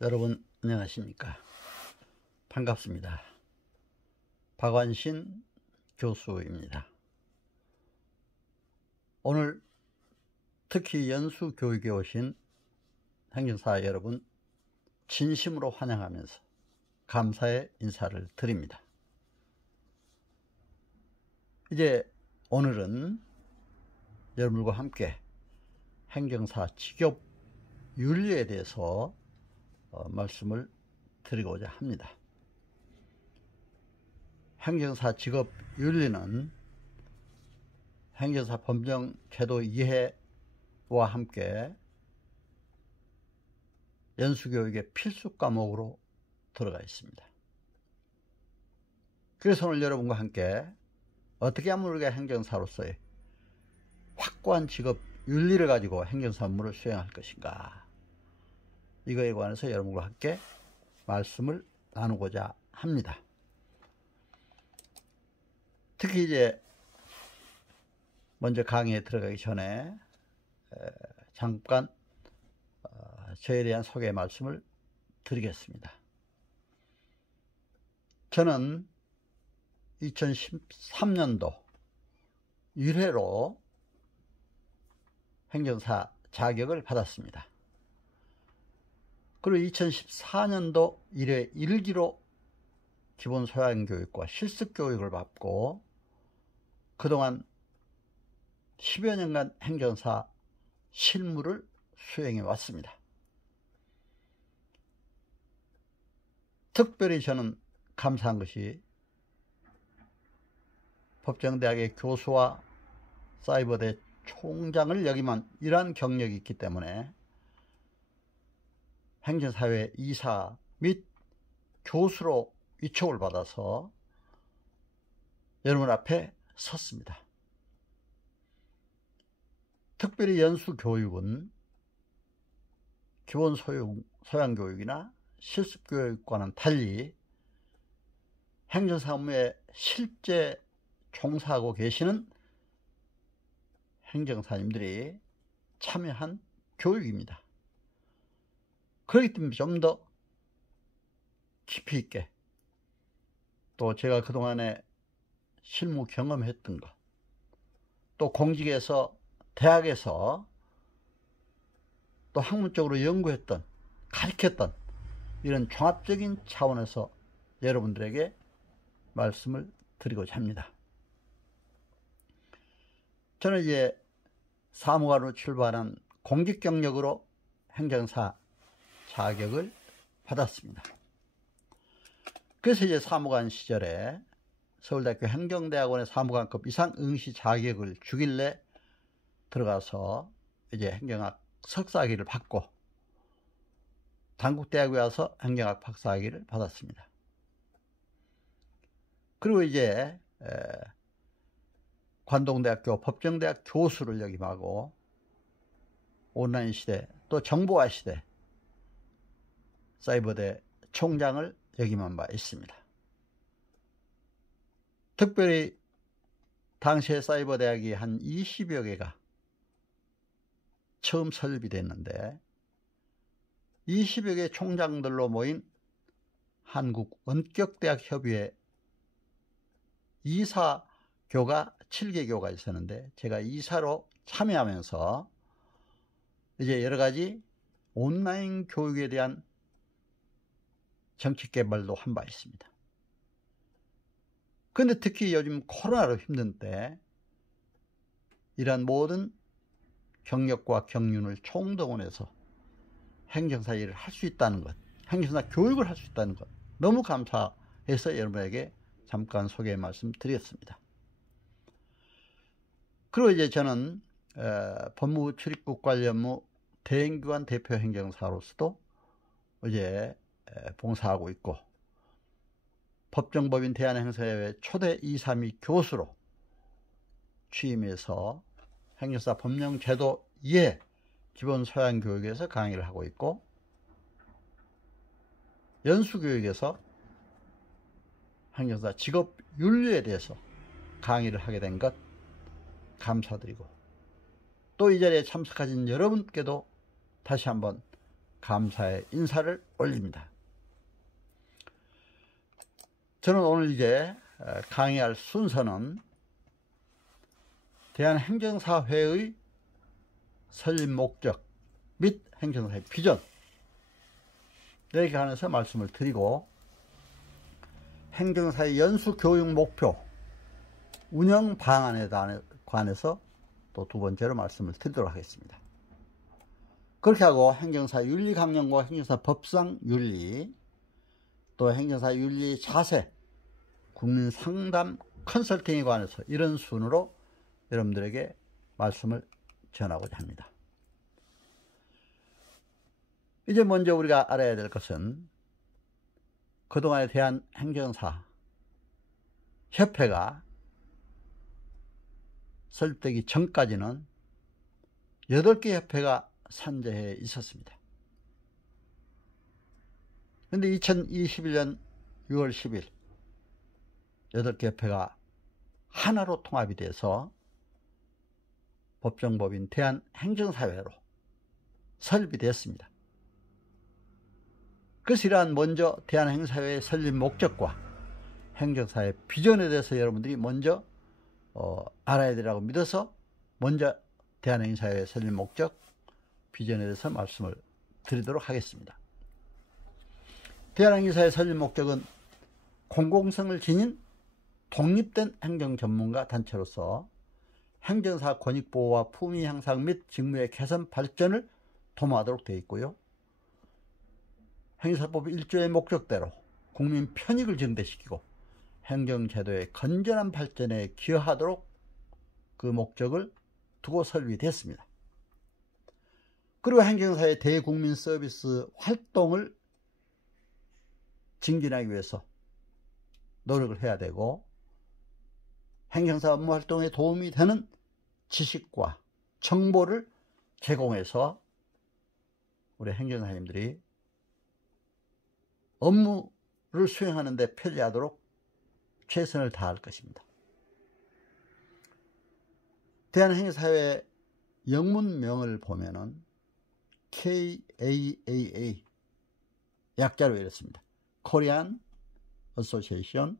여러분 안녕하십니까? 반갑습니다. 박완신 교수입니다. 오늘 특히 연수교육에 오신 행정사 여러분 진심으로 환영하면서 감사의 인사를 드립니다. 이제 오늘은 여러분과 함께 행정사 직업 윤리에 대해서 말씀을 드리고자 합니다. 행정사 직업 윤리는 행정사 법령 제도 이해와 함께 연수교육의 필수 과목으로 들어가 있습니다. 그래서 오늘 여러분과 함께 어떻게 하면 우리가 행정사로서의 확고한 직업 윤리를 가지고 행정사 업무를 수행할 것인가, 이거에 관해서 여러분과 함께 말씀을 나누고자 합니다. 특히 이제 먼저 강의에 들어가기 전에 잠깐 저에 대한 소개 말씀을 드리겠습니다. 저는 2013년도 1회로 행정사 자격을 받았습니다. 그리고 2014년도 1회 1기로 기본 소양교육과 실습교육을 받고 그동안 10여 년간 행정사 실무를 수행해 왔습니다. 특별히 저는 감사한 것이 법정대학의 교수와 사이버대 총장을 역임한 이러한 경력이 있기 때문에 행정사회 이사 및 교수로 위촉을 받아서 여러분 앞에 섰습니다. 특별히 연수교육은 기본 소양교육이나 실습교육과는 달리 행정사 업무에 실제 종사하고 계시는 행정사님들이 참여한 교육입니다. 그렇기 때문에 좀 더 깊이 있게, 또 제가 그동안에 실무 경험했던 것, 또 공직에서 대학에서 또 학문적으로 연구했던, 가르쳤던 이런 종합적인 차원에서 여러분들에게 말씀을 드리고자 합니다. 저는 이제 사무관으로 출발한 공직 경력으로 행정사 자격을 받았습니다. 그래서 이제 사무관 시절에 서울대학교 행정대학원의 사무관급 이상 응시 자격을 주길래 들어가서 이제 행정학 석사학위를 받고 단국대학에 와서 행정학 박사학위를 받았습니다. 그리고 이제 관동대학교 법정대학 교수를 역임하고 온라인 시대, 또 정보화 시대 사이버대 총장을 역임한 바 있습니다. 특별히 당시에 사이버대학이 한 20여 개가 처음 설립됐는데 20여 개 총장들로 모인 한국원격대학협의회 이사교가 7개교가 있었는데 제가 이사로 참여하면서 이제 여러 가지 온라인 교육에 대한 정책 개발도 한 바 있습니다. 그런데 특히 요즘 코로나로 힘든 때 이러한 모든 경력과 경륜을 총동원해서 행정사 일을 할 수 있다는 것, 행정사 교육을 할 수 있다는 것, 너무 감사해서 여러분에게 잠깐 소개 말씀 드렸습니다. 그리고 이제 저는 법무부 출입국 관련 업무 대행기관 대표 행정사로서도 이제 봉사하고 있고, 법정법인 대한행사회 초대 이사 및 교수로 취임해서 행정사 법령 제도 이해 기본 소양 교육에서 강의를 하고 있고, 연수교육에서 행정사 직업 윤리에 대해서 강의를 하게 된 것 감사드리고, 또 이 자리에 참석하신 여러분께도 다시 한번 감사의 인사를 올립니다. 저는 오늘 이제 강의할 순서는 대한행정사회의 설립 목적 및 행정사의 비전, 여기에 관해서 말씀을 드리고, 행정사의 연수 교육 목표, 운영 방안에 관해서 또 두 번째로 말씀을 드리도록 하겠습니다. 그렇게 하고 행정사 윤리 강령과 행정사 법상 윤리, 또 행정사 윤리 자세, 국민 상담 컨설팅에 관해서 이런 순으로 여러분들에게 말씀을 전하고자 합니다. 이제 먼저 우리가 알아야 될 것은, 그동안에 대한 행정사 협회가 설립되기 전까지는 8개 협회가 산재해 있었습니다. 그런데 2021년 6월 10일 8개 협회가 하나로 통합이 돼서 법정법인 대한행정사회로 설립이 됐습니다. 그래서 이러한 먼저 대한행정사회의 설립 목적과 행정사의 비전에 대해서 여러분들이 먼저 알아야 되라고 믿어서 먼저 대한행정사회의 설립 목적, 비전에 대해서 말씀을 드리도록 하겠습니다. 대한행정사회 설립 목적은 공공성을 지닌 독립된 행정 전문가 단체로서 행정사 권익 보호와 품위 향상 및 직무의 개선 발전을 도모하도록 되어 있고요. 행정사법 1조의 목적대로 국민 편익을 증대시키고 행정제도의 건전한 발전에 기여하도록 그 목적을 두고 설립됐습니다. 그리고 행정사의 대국민 서비스 활동을 증진하기 위해서 노력을 해야 되고, 행정사 업무 활동에 도움이 되는 지식과 정보를 제공해서 우리 행정사님들이 업무를 수행하는 데 편리하도록 최선을 다할 것입니다. 대한행정사회 영문명을 보면은 KAAA, 약자로 이렇습니다. Korean Association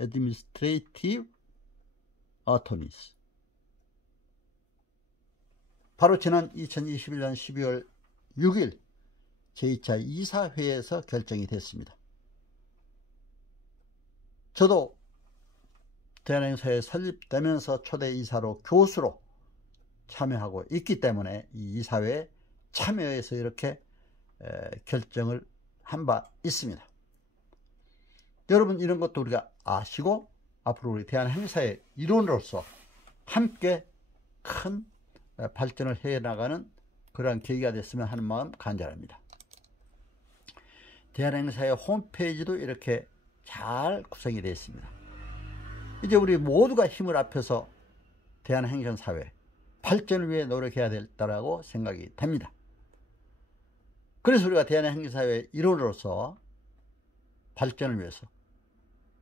Administrative Attorneys. 바로 지난 2021년 12월 6일 제2차 이사회에서 결정이 됐습니다. 저도 대한행정사회 설립되면서 초대 이사로 교수로 참여하고 있기 때문에 이 이사회에 참여해서 이렇게 결정을 한 바 있습니다. 여러분, 이런 것도 우리가 아시고 앞으로 우리 대한행정사의 일원으로서 함께 큰 발전을 해나가는 그러한 계기가 됐으면 하는 마음 간절합니다. 대한행정사의 홈페이지도 이렇게 잘 구성이 되어 있습니다. 이제 우리 모두가 힘을 합해서 대한행정사회 발전을 위해 노력해야 된다고 생각이 됩니다. 그래서 우리가 대한행정사회 일원으로서 발전을 위해서,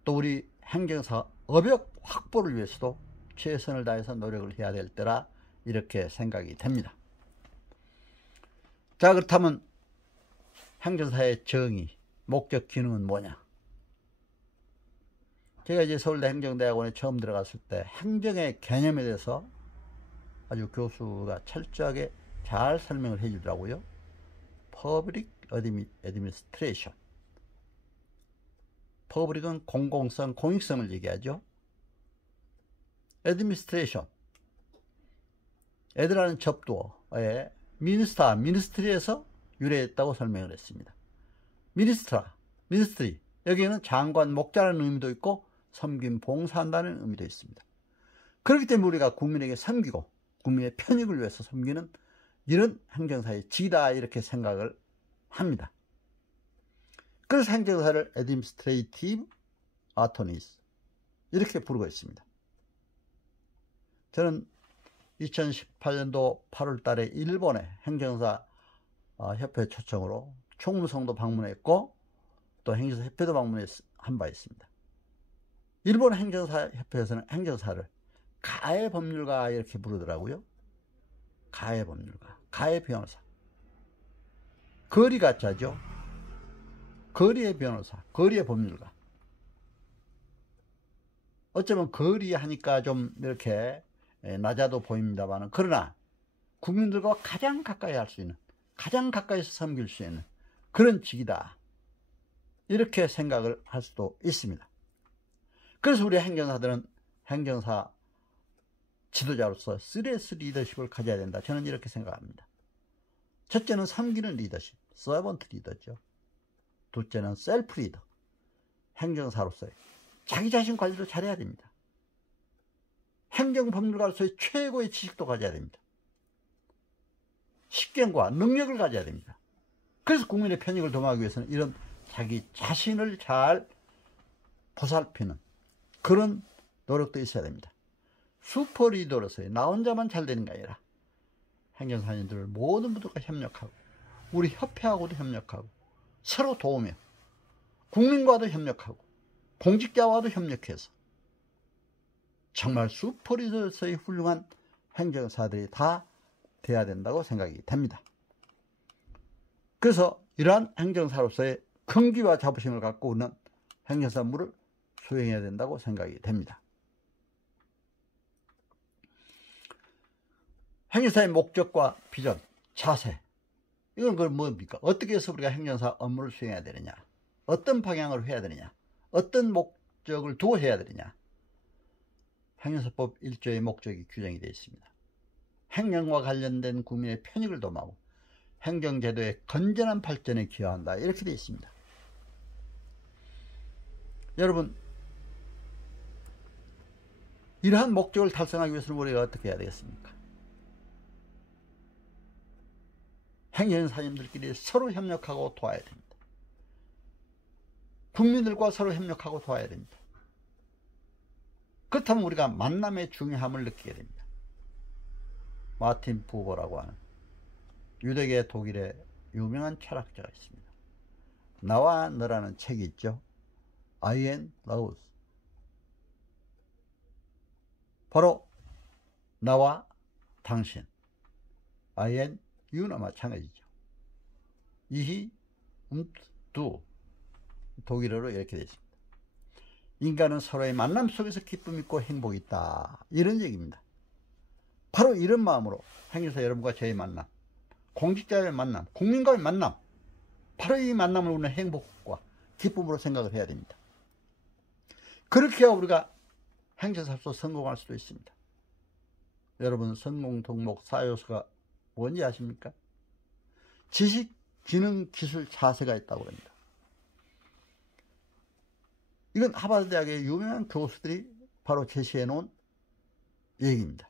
또 우리 행정사 업역 확보를 위해서도 최선을 다해서 노력을 해야 될 때라 이렇게 생각이 됩니다. 자, 그렇다면 행정사의 정의, 목적, 기능은 뭐냐? 제가 이제 서울대 행정대학원에 처음 들어갔을 때 행정의 개념에 대해서 아주 교수가 철저하게 잘 설명을 해 주더라고요. Public Administration. Public은 공공성, 공익성을 얘기하죠. Administration, 애들하는 접두어의 미니스트리에서 유래했다고 설명을 했습니다. 미니스트리, 여기에는 장관, 목자라는 의미도 있고 섬김, 봉사한다는 의미도 있습니다. 그렇기 때문에 우리가 국민에게 섬기고 국민의 편익을 위해서 섬기는 이런 행정사의 직이다, 이렇게 생각을 합니다. 그래서 행정사를 Administrative Attorneys 이렇게 부르고 있습니다. 저는 2018년도 8월 달에 일본의 행정사 협회 초청으로 총무성도 방문했고, 또 행정사 협회도 방문한 바 있습니다. 일본 행정사 협회에서는 행정사를 가해 법률가 이렇게 부르더라고요. 가해 법률가, 가해 변호사. 거리가 짜죠. 거리의 변호사, 거리의 법률가. 어쩌면 거리 하니까 좀 이렇게 낮아도 보입니다만, 그러나 국민들과 가장 가까이 할 수 있는, 가장 가까이서 섬길 수 있는 그런 직이다, 이렇게 생각을 할 수도 있습니다. 그래서 우리 행정사들은 행정사 지도자로서 스트레스 리더십을 가져야 된다, 저는 이렇게 생각합니다. 첫째는 섬기는 리더십, 서번트 리더죠. 둘째는 셀프 리더, 행정사로서의 자기 자신 관리를 잘해야 됩니다. 행정법률가로서의 최고의 지식도 가져야 됩니다. 식견과 능력을 가져야 됩니다. 그래서 국민의 편익을 도모하기 위해서는 이런 자기 자신을 잘 보살피는 그런 노력도 있어야 됩니다. 슈퍼 리더로서의 나 혼자만 잘 되는 게 아니라 행정사님들 모든 분들과 협력하고, 우리 협회하고도 협력하고, 서로 도우며 국민과도 협력하고 공직자와도 협력해서 정말 슈퍼 리더로서의 훌륭한 행정사들이 다 돼야 된다고 생각이 됩니다. 그래서 이러한 행정사로서의 긍기와 자부심을 갖고 있는 행정사 업무를 수행해야 된다고 생각이 됩니다. 행정사의 목적과 비전, 자세, 이건 그걸 뭡니까? 어떻게 해서 우리가 행정사 업무를 수행해야 되느냐, 어떤 방향으로 해야 되느냐, 어떤 목적을 두고 해야 되느냐. 행정사법 1조의 목적이 규정이 되어 있습니다. 행정과 관련된 국민의 편익을 도모하고 행정제도의 건전한 발전에 기여한다, 이렇게 되어 있습니다. 여러분, 이러한 목적을 달성하기 위해서는 우리가 어떻게 해야 되겠습니까? 행정사님들끼리 서로 협력하고 도와야 됩니다. 국민들과 서로 협력하고 도와야 됩니다. 그렇다면 우리가 만남의 중요함을 느끼게 됩니다. 마틴 부버라고 하는 유대계 독일의 유명한 철학자가 있습니다. 나와 너라는 책이 있죠. I and those. 바로 나와 당신, I and you나 마찬가지죠. 이히 두, 독일어로 이렇게 되어 있습니다. 인간은 서로의 만남 속에서 기쁨이 있고 행복이 있다, 이런 얘기입니다. 바로 이런 마음으로 행정사 여러분과 저의 만남, 공직자의 만남, 국민과의 만남, 바로 이 만남을 우리는 행복과 기쁨으로 생각을 해야 됩니다. 그렇게 해야 우리가 행정사로서 성공할 수도 있습니다. 여러분, 성공 덕목 4요소가 뭔지 아십니까? 지식, 지능, 기술, 자세가 있다고 합니다. 이건 하버드 대학의 유명한 교수들이 바로 제시해 놓은 얘기입니다.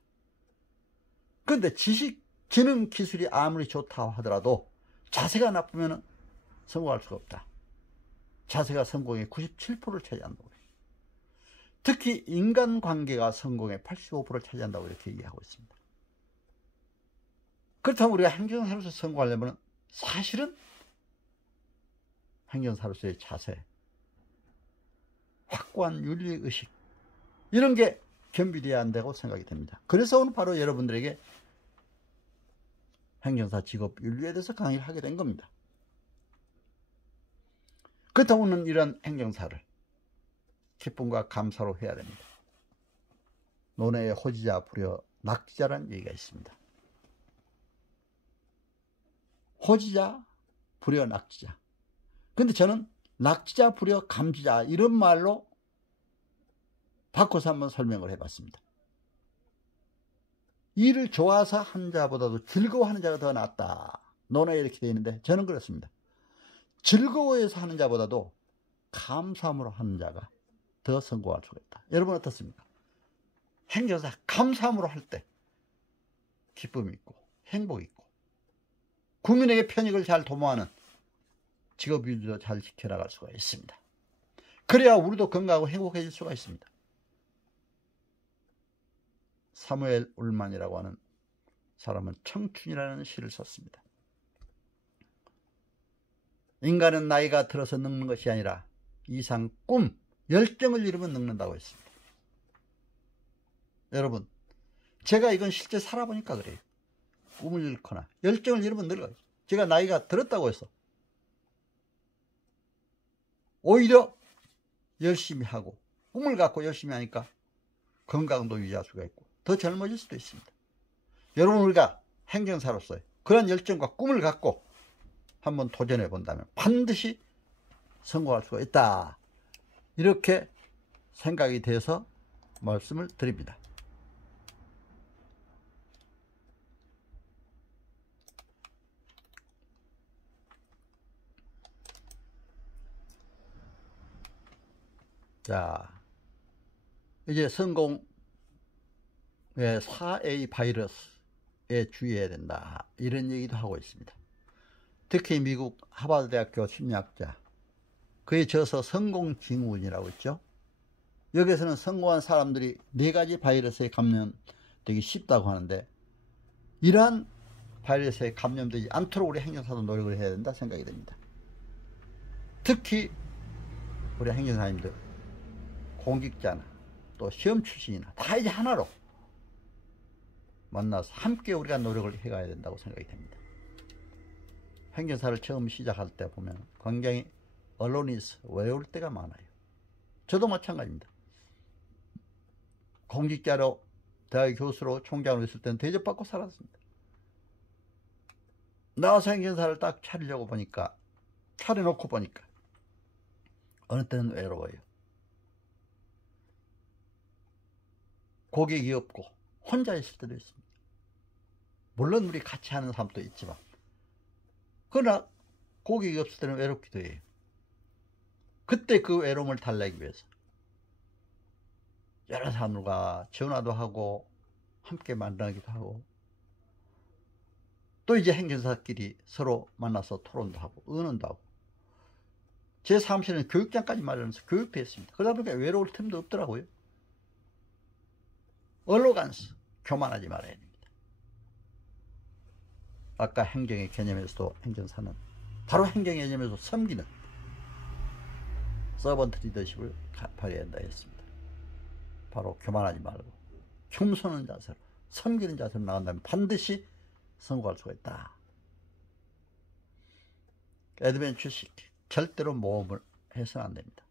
그런데 지식, 지능, 기술이 아무리 좋다 하더라도 자세가 나쁘면 성공할 수가 없다. 자세가 성공의 97%를 차지한다고 해요. 특히 인간관계가 성공의 85%를 차지한다고 이렇게 얘기하고 있습니다. 그렇다면 우리가 행정사로서 성공하려면 사실은 행정사로서의 자세, 확고한 윤리의식, 이런 게 겸비되어야 한다고 생각이 됩니다. 그래서 오늘 바로 여러분들에게 행정사 직업 윤리에 대해서 강의를 하게 된 겁니다. 그렇다면 이런 행정사를 기쁨과 감사로 해야 됩니다. 논어에 호지자 불여 낙지자라는 얘기가 있습니다. 호지자 불여 낙지자. 근데 저는 낙지자 불여 감지자, 이런 말로 바꿔서 한번 설명을 해봤습니다. 일을 좋아서 하는 자보다도 즐거워하는 자가 더 낫다, 논어에 이렇게 되어 있는데 저는 그렇습니다. 즐거워해서 하는 자보다도 감사함으로 하는 자가 더 성공할 수가 있다. 여러분 어떻습니까? 행정사 감사함으로 할 때 기쁨이 있고 행복이 있고 국민에게 편익을 잘 도모하는 직업윤리도 잘 지켜나갈 수가 있습니다. 그래야 우리도 건강하고 행복해질 수가 있습니다. 사무엘 울만이라고 하는 사람은 청춘이라는 시를 썼습니다. 인간은 나이가 들어서 늙는 것이 아니라 이상 꿈, 열정을 잃으면 늙는다고 했습니다. 여러분, 제가 이건 실제 살아보니까 그래요. 꿈을 잃거나 열정을 잃으면 늙어요. 제가 나이가 들었다고 했어. 오히려 열심히 하고 꿈을 갖고 열심히 하니까 건강도 유지할 수가 있고 더 젊어질 수도 있습니다. 여러분, 우리가 행정사로서 그런 열정과 꿈을 갖고 한번 도전해 본다면 반드시 성공할 수가 있다. 이렇게 생각이 돼서 말씀을 드립니다. 자, 이제 성공의 4A 바이러스에 주의해야 된다. 이런 얘기도 하고 있습니다. 특히 미국 하버드 대학교 심리학자, 그의 저서 성공증후군이라고 있죠. 여기서는 성공한 사람들이 4가지 바이러스에 감염되기 쉽다고 하는데, 이러한 바이러스에 감염되지 않도록 우리 행정사도 노력을 해야 된다 생각이 됩니다. 특히 우리 행정사님들, 공직자나 또 시험 출신이나 다 이제 하나로 만나서 함께 우리가 노력을 해가야 된다고 생각이 됩니다. 행정사를 처음 시작할 때 보면 굉장히 언론에서 외울 때가 많아요. 저도 마찬가지입니다. 공직자로 대학 교수로 총장으로 있을 때는 대접받고 살았습니다. 나와서 행정사를 딱 차리려고 보니까, 차려놓고 보니까 어느 때는 외로워요. 고객이 없고 혼자 있을 때도 있습니다. 물론 우리 같이 하는 사람도 있지만, 그러나 고객이 없을 때는 외롭기도 해요. 그때 그 외로움을 달래기 위해서 여러 사람들과 전화도 하고 함께 만나기도 하고, 또 이제 행정사끼리 서로 만나서 토론도 하고 의논도 하고, 제 사무실에는 교육장까지 마련해서 교육도 했습니다. 그러다 보니까 외로울 틈도 없더라고요. 얼로간스, 교만하지 말아야 됩니다. 아까 행정의 개념에서도 행정사는 바로 행정의 개념에서 섬기는 서번트 리더십을 발휘해야 한다 했습니다. 바로 교만하지 말고 겸손한 자세로, 섬기는 자세로 나간다면 반드시 성공할 수가 있다. 애드벤처식, 절대로 모험을 해서는 안 됩니다.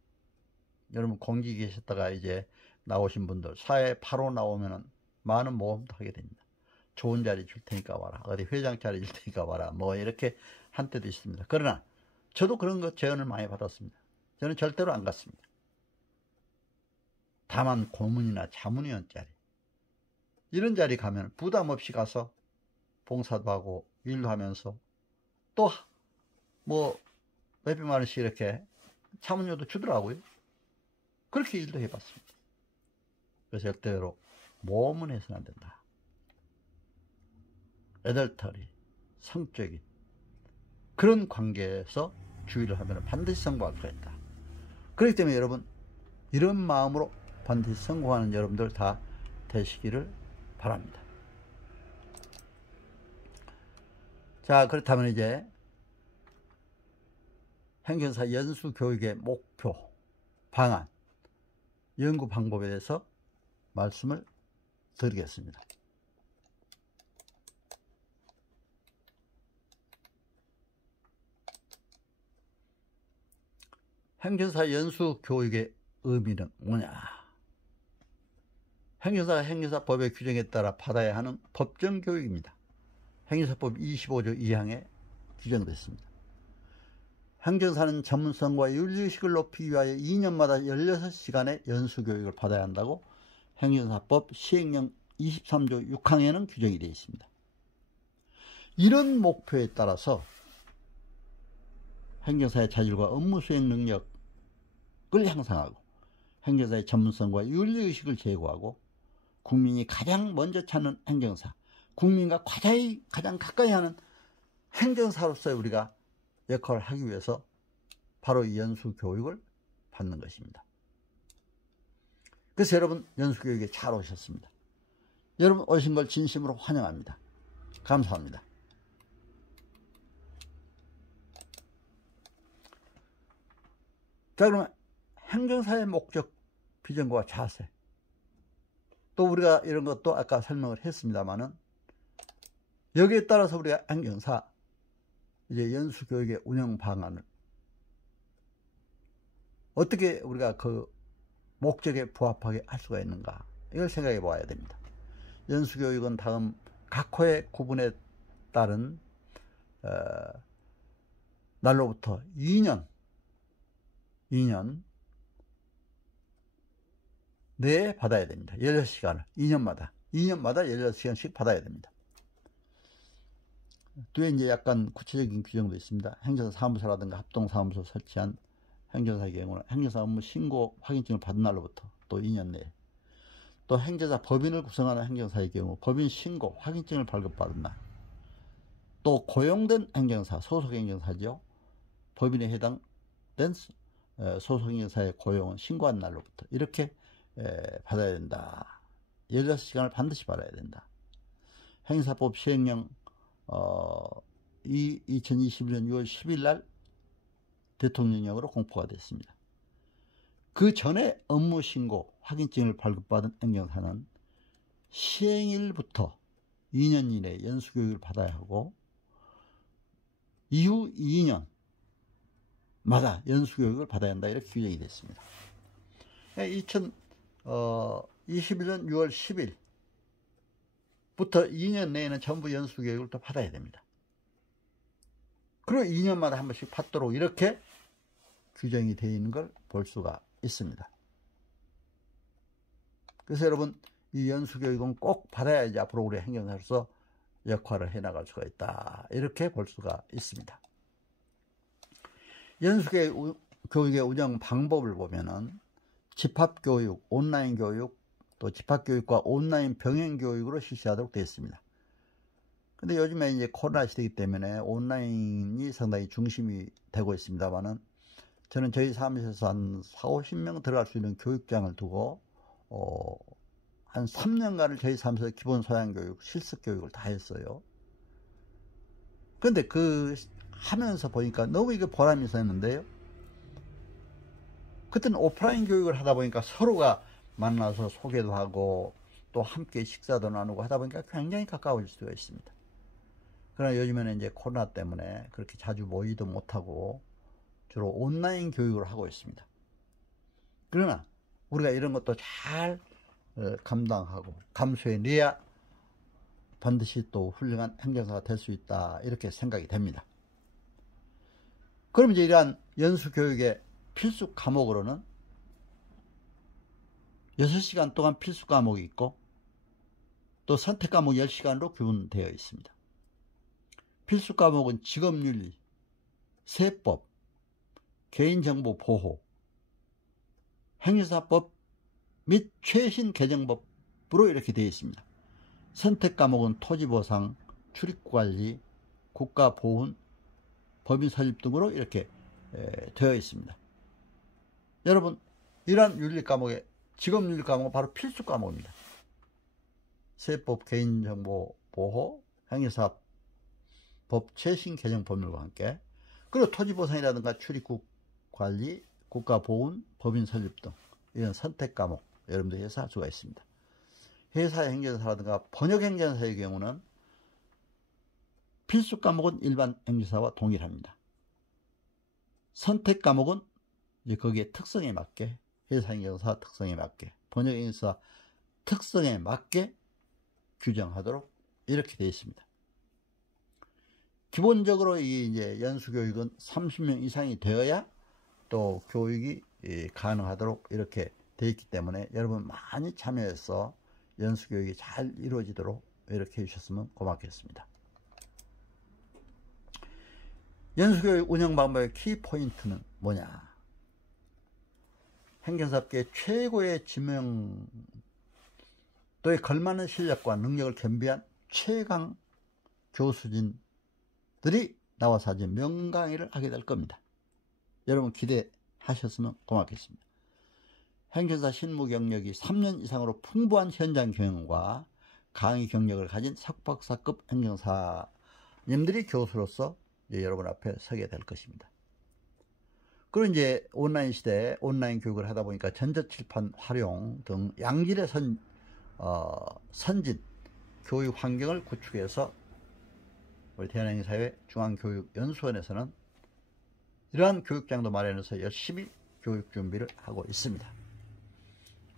여러분, 공직에 계셨다가 이제 나오신 분들, 사회에 바로 나오면은 많은 모험도 하게 됩니다. 좋은 자리 줄 테니까 와라, 어디 회장 자리 줄 테니까 와라, 뭐 이렇게 한 때도 있습니다. 그러나 저도 그런 거 제안을 많이 받았습니다. 저는 절대로 안 갔습니다. 다만 고문이나 자문위원 자리, 이런 자리 가면 부담 없이 가서 봉사도 하고 일도 하면서 또 뭐 몇백만 원씩 이렇게 자문료도 주더라고요. 그렇게 일도 해봤습니다. 그래서 절대로 모험은 해서는 안 된다. 애덜터리, 성적인 그런 관계에서 주의를 하면 반드시 성공할 수가 있다. 그렇기 때문에 여러분, 이런 마음으로 반드시 성공하는 여러분들 다 되시기를 바랍니다. 자, 그렇다면 이제 행정사 연수 교육의 목표, 방안, 연구 방법에 대해서 말씀을 드리겠습니다. 행정사 연수 교육의 의미는 뭐냐? 행정사가 행정사법의 규정에 따라 받아야 하는 법정 교육입니다. 행정사법 25조 2항에 규정됐습니다. 행정사는 전문성과 윤리의식을 높이기 위하여 2년마다 16시간의 연수교육을 받아야 한다고 행정사법 시행령 23조 6항에는 규정이 되어 있습니다. 이런 목표에 따라서 행정사의 자질과 업무 수행 능력을 향상하고 행정사의 전문성과 윤리의식을 제고하고 국민이 가장 먼저 찾는 행정사, 국민과 가장 가까이 하는 행정사로서의 우리가 역할을 하기 위해서 바로 이 연수교육을 받는 것입니다. 그래서 여러분, 연수교육에 잘 오셨습니다. 여러분 오신 걸 진심으로 환영합니다. 감사합니다. 자, 그러면 행정사의 목적, 비전과 자세, 또 우리가 이런 것도 아까 설명을 했습니다마는 여기에 따라서 우리가 행정사 이제 연수교육의 운영 방안을 어떻게 우리가 그 목적에 부합하게 할 수가 있는가, 이걸 생각해 봐야 됩니다. 연수교육은 다음 각 호의 구분에 따른 날로부터 2년 내에 받아야 됩니다. 16시간을 2년마다 16시간씩 받아야 됩니다. 뒤에 이제 약간 구체적인 규정도 있습니다. 행정사 사무소라든가 합동사무소 설치한 행정사의 경우는 행정사 업무 신고 확인증을 받은 날로부터 또 2년 내에, 또 행정사 법인을 구성하는 행정사의 경우 법인 신고 확인증을 발급받은 날, 또 고용된 행정사, 소속 행정사죠. 법인에 해당된 소속 행정사의 고용은 신고한 날로부터 이렇게 받아야 된다. 16시간을 반드시 받아야 된다. 행사법 시행령 2021년 6월 10일 날 대통령령으로 공포가 됐습니다. 그 전에 업무 신고 확인증을 발급받은 행정사는 시행일부터 2년 이내에 연수교육을 받아야 하고 이후 2년마다 연수교육을 받아야 한다, 이렇게 규정이 됐습니다. 2021년 6월 10일부터 2년 내에는 전부 연수교육을 또 받아야 됩니다. 그리고 2년마다 한 번씩 받도록 이렇게 규정이 되어 있는 걸 볼 수가 있습니다. 그래서 여러분, 이 연수교육은 꼭 받아야지 앞으로 우리 행정사로서 역할을 해나갈 수가 있다, 이렇게 볼 수가 있습니다. 연수교육의 운영 방법을 보면은 집합교육, 온라인교육, 또 집합교육과 온라인 병행교육으로 실시하도록 되어 있습니다. 근데 요즘에 이제 코로나 시대이기 때문에 온라인이 상당히 중심이 되고 있습니다만은, 저는 저희 사무실에서 한 40~50명 들어갈 수 있는 교육장을 두고 한 3년간을 저희 사무실에서 기본 소양교육, 실습교육을 다 했어요. 근데 그 하면서 보니까 너무 이게 보람이 있었는데요. 그때는 오프라인 교육을 하다 보니까 서로가 만나서 소개도 하고 또 함께 식사도 나누고 하다 보니까 굉장히 가까워질 수가 있습니다. 그러나 요즘에는 이제 코로나 때문에 그렇게 자주 모이도 못하고 주로 온라인 교육을 하고 있습니다. 그러나 우리가 이런 것도 잘 감당하고 감수해내야 반드시 또 훌륭한 행정사가 될 수 있다, 이렇게 생각이 됩니다. 그럼 이제 이러한 연수교육의 필수 과목으로는 6시간 동안 필수 과목이 있고 또 선택 과목 10시간으로 구분되어 있습니다. 필수 과목은 직업윤리, 세법, 개인정보 보호, 행정사법 및 최신 개정법으로 이렇게 되어 있습니다. 선택 과목은 토지보상, 출입관리, 국가보훈, 법인 설립 등으로 이렇게 되어 있습니다. 여러분, 이러한 윤리 과목의 직업윤리 과목은 바로 필수 과목입니다. 세법, 개인정보 보호, 행정사법 최신 개정 법률과 함께, 그리고 토지보상이라든가 출입국 관리, 국가보훈, 법인 설립 등 이런 선택 과목 여러분들이 해서 할 수가 있습니다. 회사 행정사라든가 번역 행정사의 경우는 필수 과목은 일반 행정사와 동일합니다. 선택 과목은 이제 거기에 특성에 맞게, 회사 행정사 특성에 맞게, 번역 행정사 특성에 맞게 규정하도록 이렇게 되어 있습니다. 기본적으로 이제 연수교육은 30명 이상이 되어야 또 교육이 가능하도록 이렇게 되어 있기 때문에 여러분 많이 참여해서 연수교육이 잘 이루어지도록 이렇게 해주셨으면 고맙겠습니다. 연수교육 운영 방법의 키포인트는 뭐냐? 행정사업계 최고의 지명도에 걸맞는 실력과 능력을 겸비한 최강 교수진들이 나와서 아주 명강의를 하게 될 겁니다. 여러분 기대하셨으면 고맙겠습니다. 행정사 실무 경력이 3년 이상으로 풍부한 현장 경험과 강의 경력을 가진 석박사급 행정사님들이 교수로서 여러분 앞에 서게 될 것입니다. 그리고 이제 온라인 시대에 온라인 교육을 하다 보니까 전자칠판 활용 등 양질의 선진 교육 환경을 구축해서 우리 대한행사회 중앙교육연수원에서는 이러한 교육장도 마련해서 열심히 교육 준비를 하고 있습니다.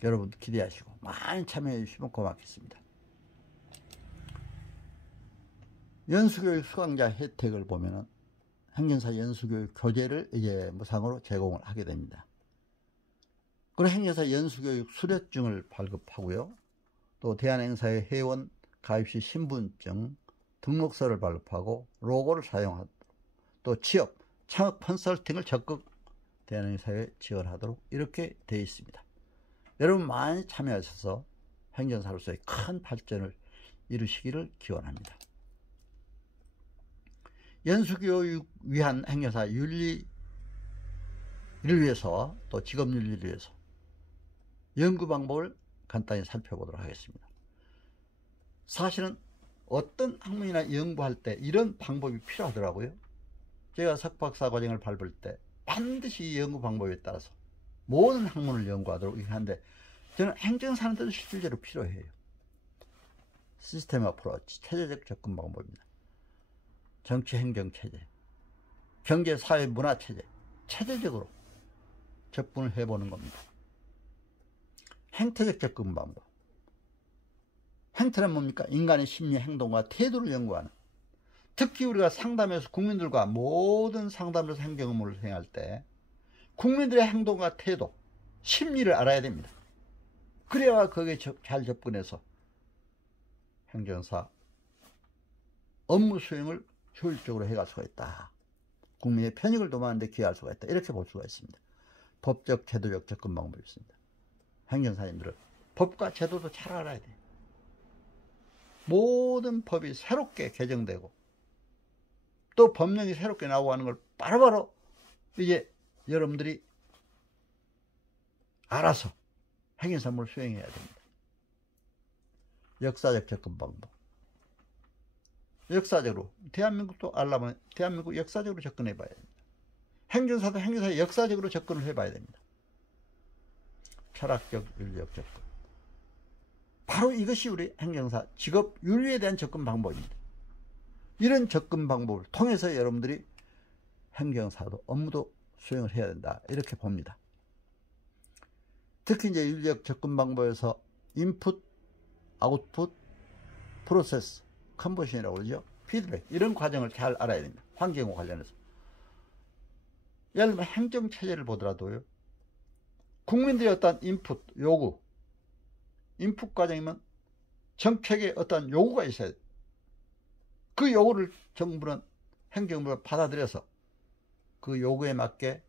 여러분도 기대하시고 많이 참여해 주시면 고맙겠습니다. 연수교육 수강자 혜택을 보면은 행정사 연수교육 교재를 이제 무상으로 제공을 하게 됩니다. 그리고 행정사 연수교육 수료증을 발급하고요. 또 대한행사회 회원 가입시 신분증, 등록서를 발급하고 로고를 사용하고 또 취업, 창업 컨설팅을 적극 대한행사회에 지원하도록 이렇게 되어 있습니다. 여러분 많이 참여하셔서 행정사로서의 큰 발전을 이루시기를 기원합니다. 연수교육 위한 행정사 윤리를 위해서 또 직업윤리를 위해서 연구 방법을 간단히 살펴보도록 하겠습니다. 사실은 어떤 학문이나 연구할 때 이런 방법이 필요하더라고요. 제가 석박사 과정을 밟을 때 반드시 이 연구 방법에 따라서 모든 학문을 연구하도록 이렇게 하는데 저는 행정사한테도 실질적으로 필요해요. 시스템 어프로치, 체제적 접근 방법입니다. 정치 행정 체제, 경제 사회 문화 체제, 체제적으로 접근을 해보는 겁니다. 행태적 접근 방법. 행태는 뭡니까? 인간의 심리, 행동과 태도를 연구하는, 특히 우리가 상담에서 국민들과 모든 상담에서 행정 업무를 수행할 때 국민들의 행동과 태도, 심리를 알아야 됩니다. 그래야 거기에 잘 접근해서 행정사 업무 수행을 효율적으로 해갈 수가 있다. 국민의 편익을 도모하는 데 기여할 수가 있다. 이렇게 볼 수가 있습니다. 법적, 제도적 접근 방법이 있습니다. 행정사님들은 법과 제도도 잘 알아야 돼요. 모든 법이 새롭게 개정되고 또 법령이 새롭게 나오고 하는 걸 바로바로 이제 여러분들이 알아서 행정사 업무를 수행해야 됩니다. 역사적 접근 방법. 역사적으로 대한민국도 알려면 대한민국 역사적으로 접근해 봐야 됩니다. 행정사도 행정사에 역사적으로 접근을 해봐야 됩니다. 철학적, 윤리적 접근. 바로 이것이 우리 행정사 직업 윤리에 대한 접근 방법입니다. 이런 접근 방법을 통해서 여러분들이 행정사도 업무도 수행을 해야 된다. 이렇게 봅니다. 특히 이제 윤리적 접근 방법에서 인풋, 아웃풋, 프로세스, 컨버션이라고 그러죠. 피드백, 이런 과정을 잘 알아야 됩니다. 환경과 관련해서. 예를 들면 행정체제를 보더라도요. 국민들의 어떤 인풋, 요구, 인풋 과정이면 정책에 어떤 요구가 있어야 돼요. 그 요구를 정부는, 행정부가 받아들여서 그 요구에 맞게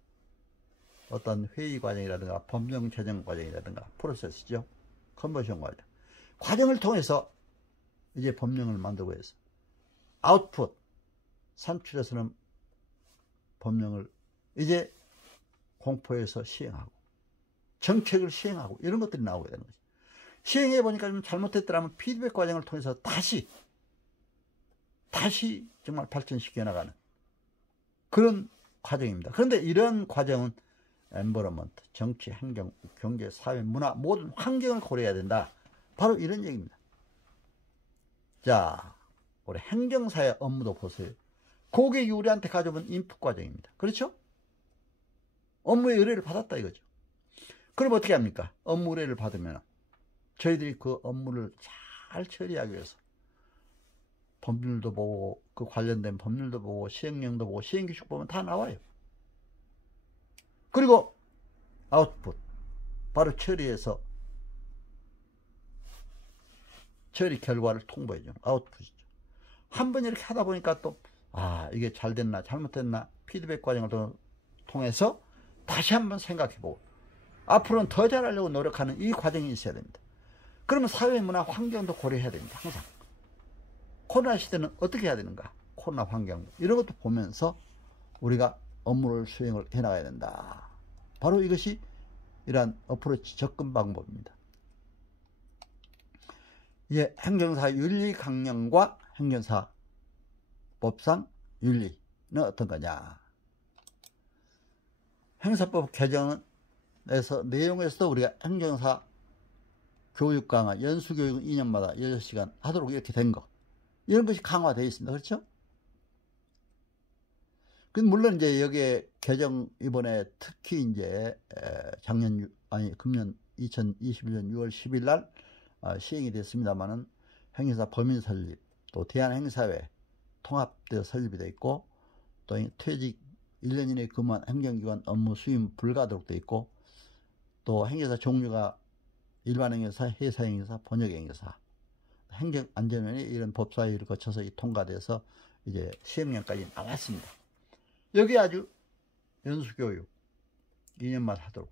어떤 회의 과정이라든가 법령 제정 과정이라든가 프로세스죠. 컨버션 과정. 과정을 통해서 이제 법령을 만들고 해서 아웃풋, 산출해서는 법령을 이제 공포에서 시행하고 정책을 시행하고 이런 것들이 나오게 되는 거죠. 시행해 보니까 좀 잘못했더라면 피드백 과정을 통해서 다시 정말 발전시켜 나가는 그런 과정입니다. 그런데 이런 과정은 엔버러먼트, 정치, 행정, 경제, 사회, 문화 모든 환경을 고려해야 된다. 바로 이런 얘기입니다. 자, 우리 행정사의 업무도 보세요. 고객이 우리한테 가져온 인풋 과정입니다. 그렇죠? 업무의 의뢰를 받았다 이거죠. 그럼 어떻게 합니까? 업무 의뢰를 받으면 저희들이 그 업무를 잘 처리하기 위해서 법률도 보고 그 관련된 법률도 보고 시행령도 보고 시행규칙 보면 다 나와요. 그리고 아웃풋, 바로 처리해서 처리 결과를 통보해줘. 아웃풋이죠. 한번 이렇게 하다 보니까 또 이게 잘 됐나 잘못됐나 피드백 과정을 통해서 다시 한번 생각해보고 앞으로는 더 잘하려고 노력하는 이 과정이 있어야 됩니다. 그러면 사회 문화 환경도 고려해야 됩니다. 항상 코로나 시대는 어떻게 해야 되는가, 코로나 환경 이런 것도 보면서 우리가 업무를 수행을 해나가야 된다. 바로 이것이 이러한 어프로치 접근 방법입니다. 이제 행정사 윤리 강령과 행정사 법상 윤리는 어떤 거냐. 행사법 개정에서 내용에서도 우리가 행정사 교육 강화, 연수교육은 2년마다 6시간 하도록 이렇게 된 거, 이런 것이 강화되어 있습니다. 그렇죠? 물론 이제 여기에 개정 이번에 특히 이제 금년 2021년 6월 10일 날 시행이 됐습니다만은 행정사 범인 설립, 또 대한행사회 통합되어 설립이 되어 있고, 또 퇴직 1년 이내 근무한 행정기관 업무 수임 불가도록 되어 있고, 또 행정사 종류가 일반 행정사, 회사 행정사, 번역 행정사, 행정안전위원회 이런 법사위를 거쳐서 통과돼서 이제 시행령까지 나왔습니다. 여기 아주 연수교육 2년만 하도록.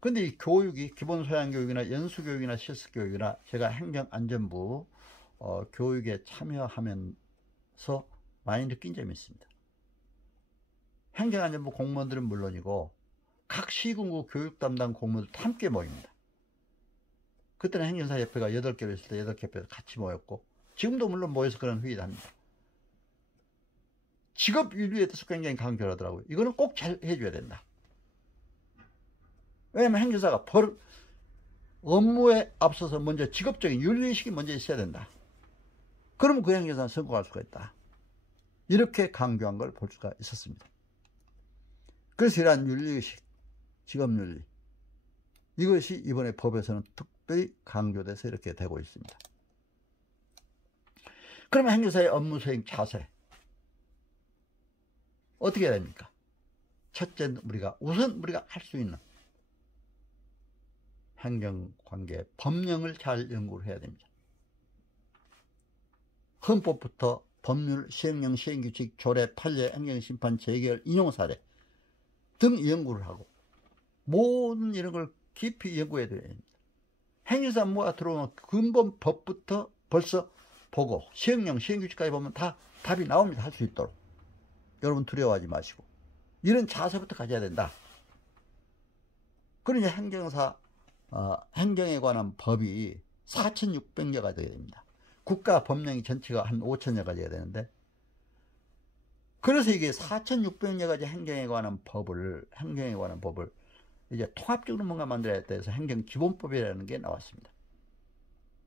근데 이 교육이 기본소양교육이나 연수교육이나 실습교육이나 제가 행정안전부 교육에 참여하면서 많이 느낀 점이 있습니다. 행정안전부 공무원들은 물론이고 각 시군구 교육 담당 공무원들도 함께 모입니다. 그때는 행정사협회가 8개로 있을 때 8개 같이 모였고, 지금도 물론 모여서 그런 회의를 합니다. 직업윤리에 대해서 굉장히 강조를 하더라고요. 이거는 꼭 잘 해줘야 된다. 왜냐면 행정사가 업무에 앞서서 먼저 직업적인 윤리의식이 먼저 있어야 된다. 그러면 그 행정사는 성공할 수가 있다. 이렇게 강조한 걸 볼 수가 있었습니다. 그래서 이러한 윤리의식, 직업윤리, 이것이 이번에 법에서는 특별히 강조돼서 이렇게 되고 있습니다. 그러면 행정사의 업무 수행 자세 어떻게 해야 됩니까? 첫째는 우선 우리가 할 수 있는 행정관계 법령을 잘 연구를 해야 됩니다. 헌법부터 법률, 시행령, 시행규칙, 조례, 판례, 행정심판, 재결, 인용사례 등 연구를 하고, 모든 이런 걸 깊이 연구해야 됩니다. 행정사 업무가 들어오면 근본 법부터 벌써 보고, 시행령, 시행규칙까지 보면 다 답이 나옵니다. 할 수 있도록. 여러분 두려워하지 마시고 이런 자세부터 가져야 된다. 그러니 행정에 관한 법이 4,600여가 되어야 됩니다. 국가 법령이 전체가 한 5,000여가 되어야 되는데, 그래서 이게 4,600여가지 행정에 관한 법을 이제 통합적으로 뭔가 만들어야 돼서 행정기본법이라는 게 나왔습니다.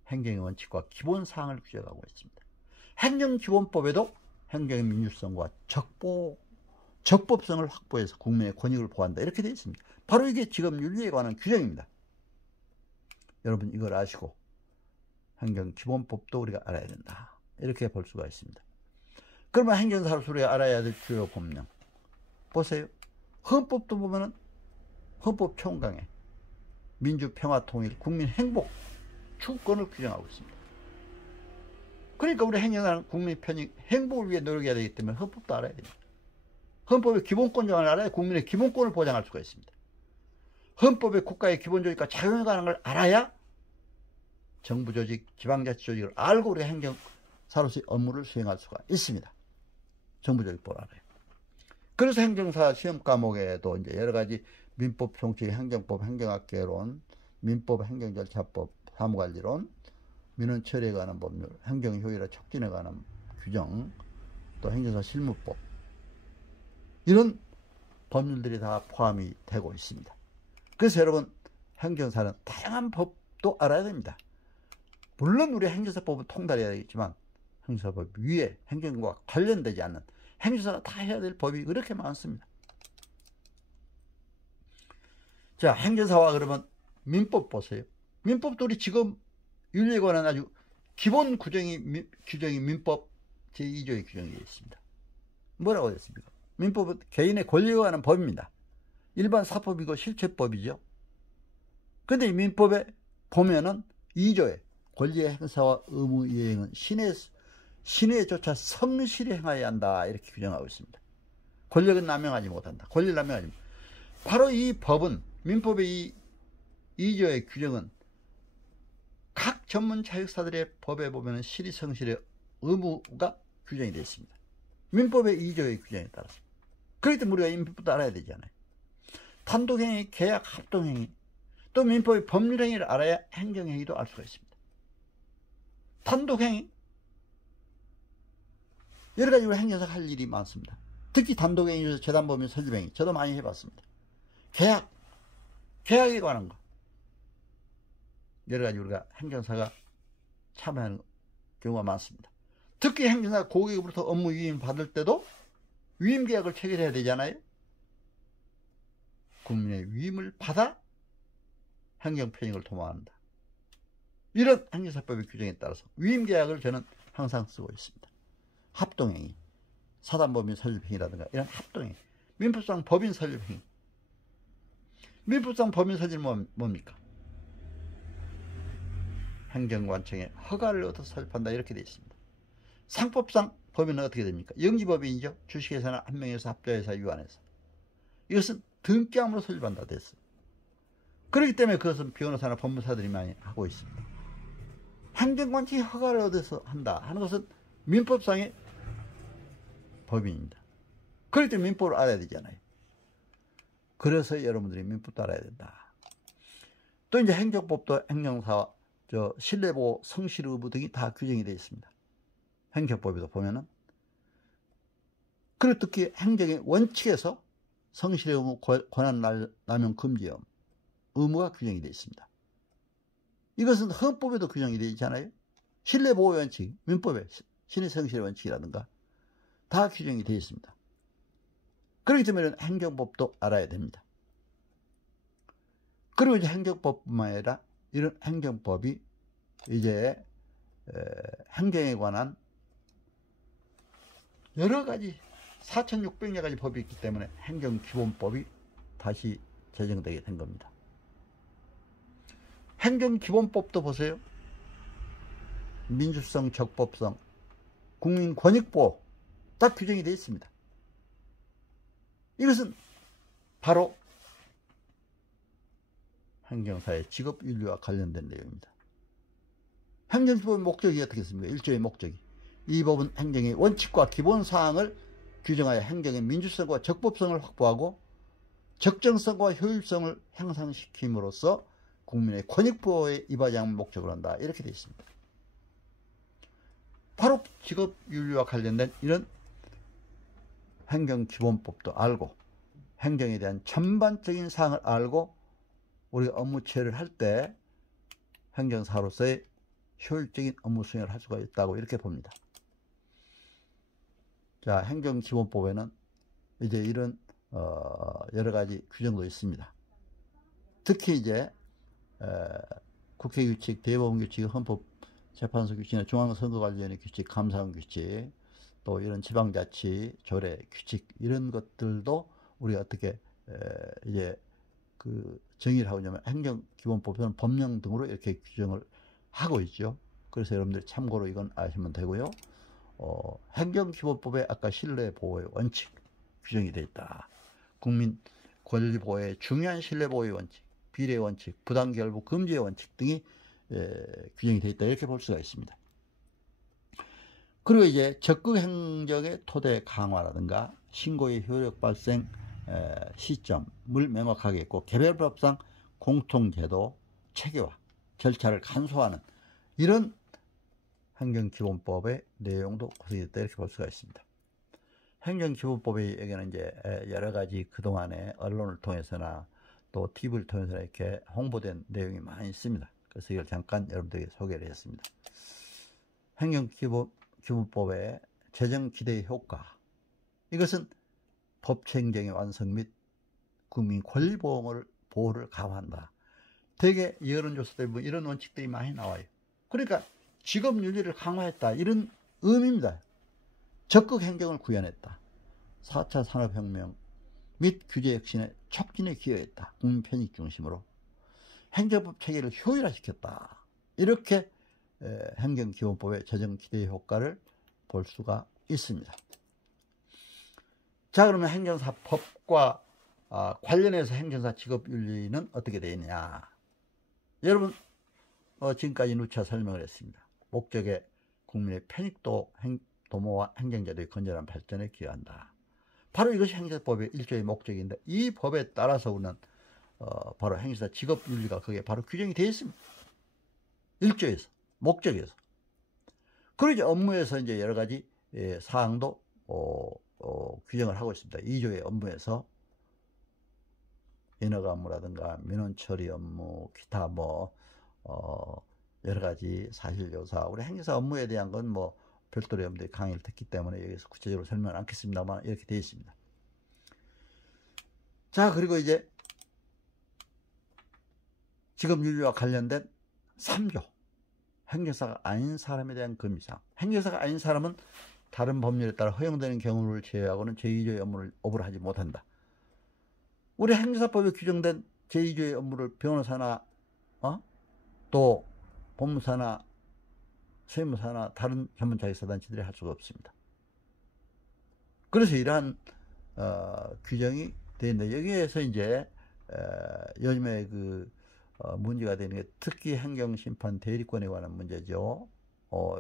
행정의 원칙과 기본사항을 규정하고 있습니다. 행정기본법에도 행정의 민주성과 적법성을 확보해서 국민의 권익을 보호한다, 이렇게 되어 있습니다. 바로 이게 지금 윤리에 관한 규정입니다. 여러분 이걸 아시고 행정기본법도 우리가 알아야 된다, 이렇게 볼 수가 있습니다. 그러면 행정사로서 우리가 알아야 될 주요 법령 보세요. 헌법도 보면은 헌법 총강에 민주, 평화, 통일, 국민 행복 추구권을 규정하고 있습니다. 그러니까 우리 행정사는 국민의 편익, 행복을 위해 노력해야 되기 때문에 헌법도 알아야 됩니다. 헌법의 기본권을 알아야 국민의 기본권을 보장할 수가 있습니다. 헌법의 국가의 기본조직과 작용에 관한 걸 알아야 정부 조직, 지방자치 조직을 알고 우리 행정사로서의 업무를 수행할 수가 있습니다. 정부 조직법을 알아요. 그래서 행정사 시험 과목에도 이제 여러 가지 민법, 총칙, 행정법, 행정학개론, 민법, 행정절차법, 사무관리론, 민원 처리에 관한 법률, 행정 효율화 촉진에 관한 규정, 또 행정사 실무법, 이런 법률들이 다 포함이 되고 있습니다. 그래서 여러분 행정사는 다양한 법도 알아야 됩니다. 물론 우리 행정사법은 통달해야 되겠지만 행정사법 위에 행정과 관련되지 않는 행정사가 다 해야 될 법이 그렇게 많습니다. 자, 행정사와 그러면 민법 보세요. 민법도 우리 지금 윤리에 관한 아주 기본 규정이 민법 제2조의 규정이 되어 있습니다. 뭐라고 되어 있습니까? 민법은 개인의 권리에 관한 법입니다. 일반 사법이고 실체법이죠. 근데 이 민법에 보면은 2조에 권리의 행사와 의무 이행은 신의조차 성실히 행하여야 한다, 이렇게 규정하고 있습니다. 권력은 남용하지 못한다. 권리를 남용하지 못한다. 바로 이 법은, 민법의 이 2조의 규정은 각 전문 자격사들의 법에 보면 실의 성실의 의무가 규정이 되어 있습니다. 민법의 2조의 규정에 따라서. 그렇기 때문에 우리가 이 민법도 알아야 되잖아요. 단독행위, 계약, 합동행위, 또 민법의 법률행위를 알아야 행정행위도 알 수가 있습니다. 단독행위, 여러 가지로 행정사가 할 일이 많습니다. 특히 단독행위 중에서 재단법인 설립행위, 저도 많이 해봤습니다. 계약에 관한 거, 여러 가지 우리가 행정사가 참여하는 경우가 많습니다. 특히 행정사가 고객으로부터 업무 위임 받을 때도 위임계약을 체결해야 되잖아요. 국민의 위임을 받아 행정편익을 도모한다. 이런 행정사법의 규정에 따라서 위임계약을 저는 항상 쓰고 있습니다. 합동행위, 사단법인 설립행위라든가 이런 허용행위, 민법상 법인 설립행위. 민법상 법인 설립은 뭡니까? 행정관청의 허가를 얻어서 설립한다 이렇게 되어 있습니다. 상법상 법인은 어떻게 됩니까? 영지법인이죠. 주식회사나 한명회사, 합자회사, 유한회사. 이것은 등기함으로 설립한다 됐어요. 그렇기 때문에 그것은 변호사나 법무사들이 많이 하고 있습니다. 행정관청이 허가를 얻어서 한다 하는 것은 민법상의 법인입니다. 그렇기 때문에 민법을 알아야 되잖아요. 그래서 여러분들이 민법도 알아야 된다. 또 이제 행정법도 행정사와 신뢰보호, 성실의무 등이 다 규정이 되어 있습니다. 행정법에도 보면은. 그리고 특히 행정의 원칙에서 성실의무, 권한남용 금지 의무가 규정이 되어 있습니다. 이것은 헌법에도 규정이 되어 있잖아요. 신뢰보호 원칙, 민법에 신의성실의 원칙이라든가 다 규정이 되어 있습니다. 그렇기 때문에 행정법도 알아야 됩니다. 그리고 이제 행정법뿐만 아니라 이런 행정법이 이제 행정에 관한 여러 가지 4,600여 가지 법이 있기 때문에 행정기본법이 다시 제정되게 된 겁니다. 행정기본법도 보세요. 민주성, 적법성, 국민권익보호 딱 규정이 되어 있습니다. 이것은 바로 행정사의 직업윤리와 관련된 내용입니다. 행정기본의 목적이 어떻게 있습니까? 1조의 목적이 이 법은 행정의 원칙과 기본사항을 규정하여 행정의 민주성과 적법성을 확보하고 적정성과 효율성을 향상시킴으로써 국민의 권익보호에 이바지 않는 목적으로 한다. 이렇게 되어 있습니다. 바로 직업윤리와 관련된 이런 행정기본법도 알고 행정에 대한 전반적인 사항을 알고 우리가 업무 처리를 할 때 행정사로서의 효율적인 업무 수행을 할 수가 있다고 이렇게 봅니다. 자, 행정기본법에는 이제 이런 여러 가지 규정도 있습니다. 특히 이제 국회규칙, 대법원규칙, 헌법재판소 규칙이나 중앙선거관리위원회 규칙, 감사원 규칙, 또 이런 지방자치, 조례, 규칙 이런 것들도 우리가 어떻게 이제 그 정의를 하고 있냐면 행정기본법에는 법령 등으로 이렇게 규정을 하고 있죠. 그래서 여러분들 참고로 이건 아시면 되고요. 행정기본법에 아까 신뢰보호의 원칙 규정이 되어 있다. 국민 권리 보호의 중요한 신뢰보호의 원칙, 비례 원칙, 부당결부 금지의 원칙 등이 규정이 되어 있다. 이렇게 볼 수가 있습니다. 그리고 이제 적극 행정의 토대 강화라든가 신고의 효력 발생 시점을 명확하게 했고 개별법상 공통제도 체계화, 절차를 간소화하는 이런 행정기본법의 내용도 구성이 됐다. 이렇게 볼 수가 있습니다. 행정기본법에게는 이제 여러 가지 그동안에 언론을 통해서나 또 TV를 통해서 이렇게 홍보된 내용이 많이 있습니다. 그래서 이걸 잠깐 여러분들에게 소개를 했습니다. 행정기본법의 재정기대의 효과, 이것은 법행정의 완성 및 국민 권리 보호를 강화한다. 대개 여론조사 때 뭐 이런 원칙들이 많이 나와요. 그러니까 직업윤리를 강화했다 이런 의미입니다. 적극 행정을 구현했다. 4차 산업혁명 및 규제 혁신의 촉진에 기여했다. 국민 편익 중심으로 행정법 체계를 효율화시켰다. 이렇게 행정기본법의 재정기대 효과를 볼 수가 있습니다. 자, 그러면 행정사법과 관련해서 행정사 직업윤리는 어떻게 되어 있느냐. 여러분 지금까지 누차 설명을 했습니다. 목적의 국민의 편익도 도모와 행정제도의 건전한 발전에 기여한다. 바로 이것이 행정법의 1조의 목적인데 이 법에 따라서 우리는 바로 행정사 직업윤리가 거기에 바로 규정이 되어 있습니다. 1조에서 목적에서. 그리고 이제 업무에서 이제 여러 가지 사항도 규정을 하고 있습니다. 2조의 업무에서 인허가 업무라든가 민원 처리 업무, 기타 여러 가지 사실조사, 우리 행정사 업무에 대한 건 별도로 여러분들이 강의를 듣기 때문에 여기서 구체적으로 설명을 않겠습니다만 이렇게 되어 있습니다. 자, 그리고 이제 직업윤리와 관련된 3조 행정사가 아닌 사람에 대한 금지사항. 행정사가 아닌 사람은 다른 법률에 따라 허용되는 경우를 제외하고는 제2조의 업무를 하지 못한다. 우리 행정사법에 규정된 제2조의 업무를 변호사나 또 법무사나 세무사나 다른 전문자격사단체들이 할 수가 없습니다. 그래서 이러한 규정이 되어 있는데 여기에서 이제 요즘에 문제가 되는 게 특기 행정심판 대리권에 관한 문제죠.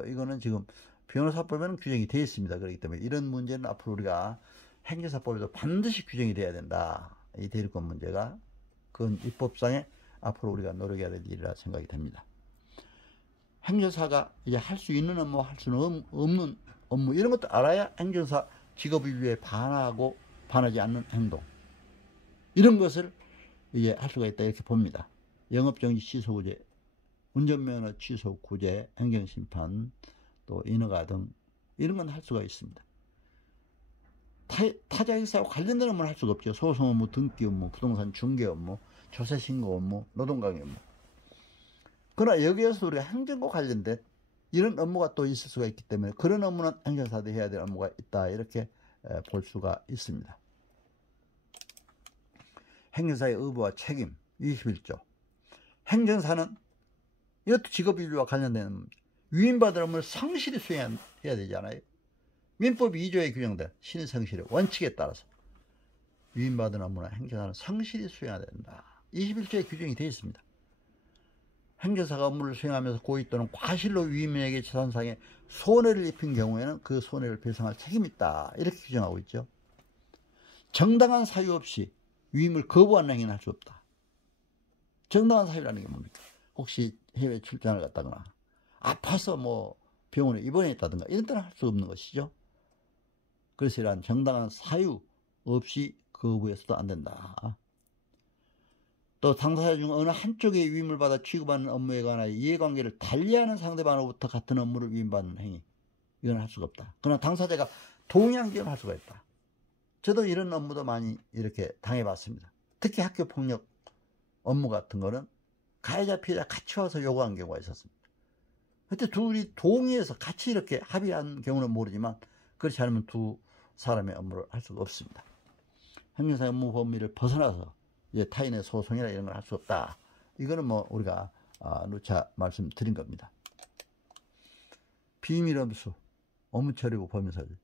이거는 지금 변호사법에는 규정이 되어 있습니다. 그렇기 때문에 이런 문제는 앞으로 우리가 행정사법에도 반드시 규정이 돼야 된다. 이 대리권 문제가. 그건 입법상에 앞으로 우리가 노력해야 될 일이라 생각이 됩니다. 행정사가 이제 할 수 있는 업무, 할 수는 없는 업무, 이런 것도 알아야 행정사 직업윤리에 반하지 않는 행동, 이런 것을 이제 할 수가 있다, 이렇게 봅니다. 영업정지 취소구제, 운전면허 취소구제, 행정심판, 또 인허가 등 이런 건 할 수가 있습니다. 타자기사와 관련된 업무는 할 수가 없죠. 소송 업무, 등기 업무, 부동산 중개 업무, 조세 신고 업무, 노동강의 업무. 그러나 여기에서 우리가 행정과 관련된 이런 업무가 또 있을 수가 있기 때문에 그런 업무는 행정사들이 해야 될 업무가 있다, 이렇게 볼 수가 있습니다. 행정사의 의무와 책임 21조. 행정사는 이것도 직업윤리와 관련된 위임받은 업무를 성실히 수행해야 되잖아요. 민법 2조에 규정된 신성실의 원칙에 따라서 위임받은 업무나 행정사는 성실히 수행해야 된다. 21조에 규정이 되어 있습니다. 행정사가 업무를 수행하면서 고의 또는 과실로 위임인에게 재산상의 손해를 입힌 경우에는 그 손해를 배상할 책임이 있다, 이렇게 규정하고 있죠. 정당한 사유 없이 위임을 거부하는 행위는 할 수 없다. 정당한 사유라는 게 뭡니까? 혹시 해외 출장을 갔다거나 아파서 뭐 병원에 입원했다든가 이런 때는 할 수 없는 것이죠. 그래서 이러한 정당한 사유 없이 거부해서도 안 된다. 또 당사자 중 어느 한쪽의 위임을 받아 취급하는 업무에 관하여 이해관계를 달리하는 상대방으로부터 같은 업무를 위임받는 행위, 이건 할 수가 없다. 그러나 당사자가 동의한 경우는 할 수가 있다. 저도 이런 업무도 많이 이렇게 당해봤습니다. 특히 학교폭력 업무 같은 거는 가해자 피해자 같이 와서 요구한 경우가 있었습니다. 그때 둘이 동의해서 같이 이렇게 합의한 경우는 모르지만 그렇지 않으면 두 사람의 업무를 할 수가 없습니다. 행정사 업무 범위를 벗어나서 이제 타인의 소송이나 이런 걸 할 수 없다. 이거는 뭐 우리가 누차 말씀드린 겁니다. 비밀 엄수, 업무 처리고 범위서지.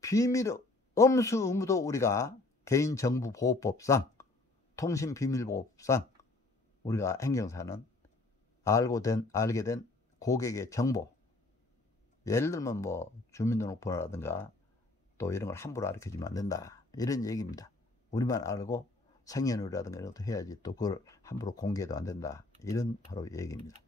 비밀 엄수 의무도 우리가 개인정보보호법상, 통신비밀보호법상 우리가 행정사는 알게 된 고객의 정보, 예를 들면 뭐 주민등록번호라든가 또 이런 걸 함부로 알려주면 안 된다, 이런 얘기입니다. 우리만 알고 생년월일이라든가 이런 것도 해야지 또 그걸 함부로 공개도 안 된다, 이런 바로 얘기입니다.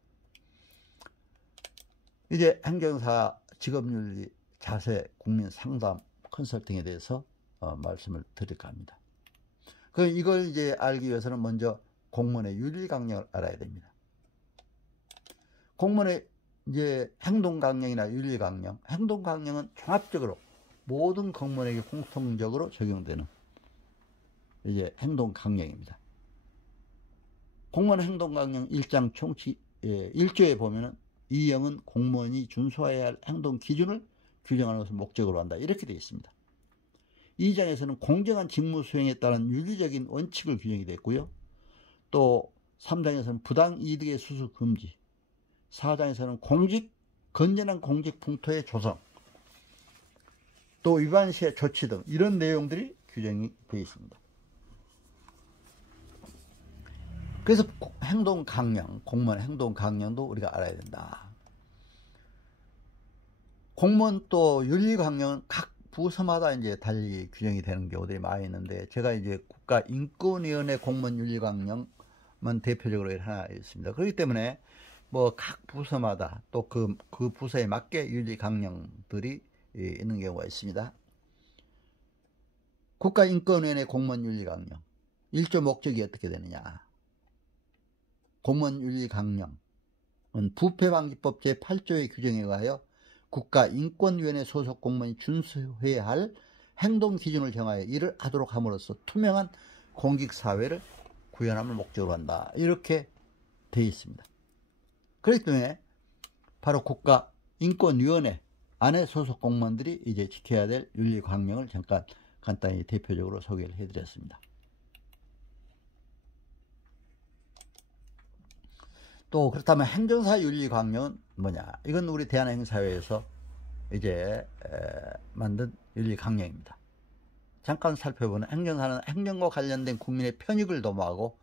이제 행정사 직업윤리 자세 국민 상담 컨설팅에 대해서 말씀을 드릴까 합니다. 이걸 이제 알기 위해서는 먼저 공무원의 윤리 강령을 알아야 됩니다. 공무원의 이제 행동 강령이나 윤리 강령, 행동 강령은 종합적으로 모든 공무원에게 공통적으로 적용되는 이제 행동 강령입니다. 공무원 행동 강령 1장 총치 1조에 보면은 이형은 공무원이 준수해야 할 행동 기준을 규정하는 것을 목적으로 한다, 이렇게 되어 있습니다. 2장에서는 공정한 직무 수행에 따른 윤리적인 원칙을 규정이 됐고요. 또 3장에서는 부당 이득의 수수 금지, 4장에서는 건전한 공직 풍토의 조성, 또 위반 시의 조치 등 이런 내용들이 규정이 되어 있습니다. 그래서 행동 강령, 공무원 행동 강령도 우리가 알아야 된다. 공무원 또 윤리 강령은 각 부서마다 이제 달리 규정이 되는 경우들이 많이 있는데, 제가 이제 국가인권위원회 공무원 윤리 강령만 대표적으로 하나 있습니다. 그렇기 때문에 뭐 각 부서마다 또 그 부서에 맞게 윤리 강령들이 있는 경우가 있습니다. 국가인권위원회 공무원 윤리 강령 1조 목적이 어떻게 되느냐. 공무원 윤리 강령은 부패방지법 제8조의 규정에 의하여 국가인권위원회 소속 공무원이 준수해야 할 행동 기준을 정하여 이를 하도록 함으로써 투명한 공직사회를 구현함을 목적으로 한다. 이렇게 되어 있습니다. 그렇기 때문에 바로 국가인권위원회 안에 소속 공무원들이 이제 지켜야 될 윤리 강령을 잠깐 간단히 대표적으로 소개를 해드렸습니다. 또 그렇다면 행정사 윤리 강령은 뭐냐? 이건 우리 대한행사회에서 이제 만든 윤리 강령입니다. 잠깐 살펴보면 행정사는 행정과 관련된 국민의 편익을 도모하고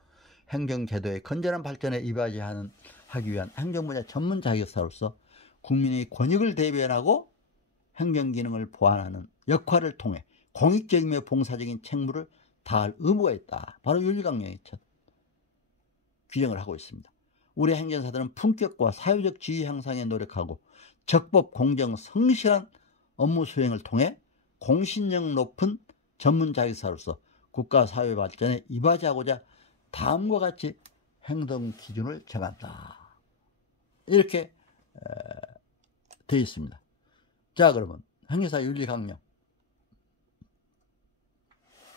행정제도의 건전한 발전에 이바지하기 위한 행정분야 전문 자격사로서 국민의 권익을 대변하고 행정기능을 보완하는 역할을 통해 공익적이며 봉사적인 책무를 다할 의무가 있다. 바로 윤리강령이 첫 규정을 하고 있습니다. 우리 행정사들은 품격과 사회적 지위 향상에 노력하고 적법, 공정, 성실한 업무 수행을 통해 공신력 높은 전문 자격사로서 국가 사회 발전에 이바지하고자 다음과 같이 행동 기준을 정한다. 이렇게 되어 있습니다. 자, 그러면 행정사 윤리 강령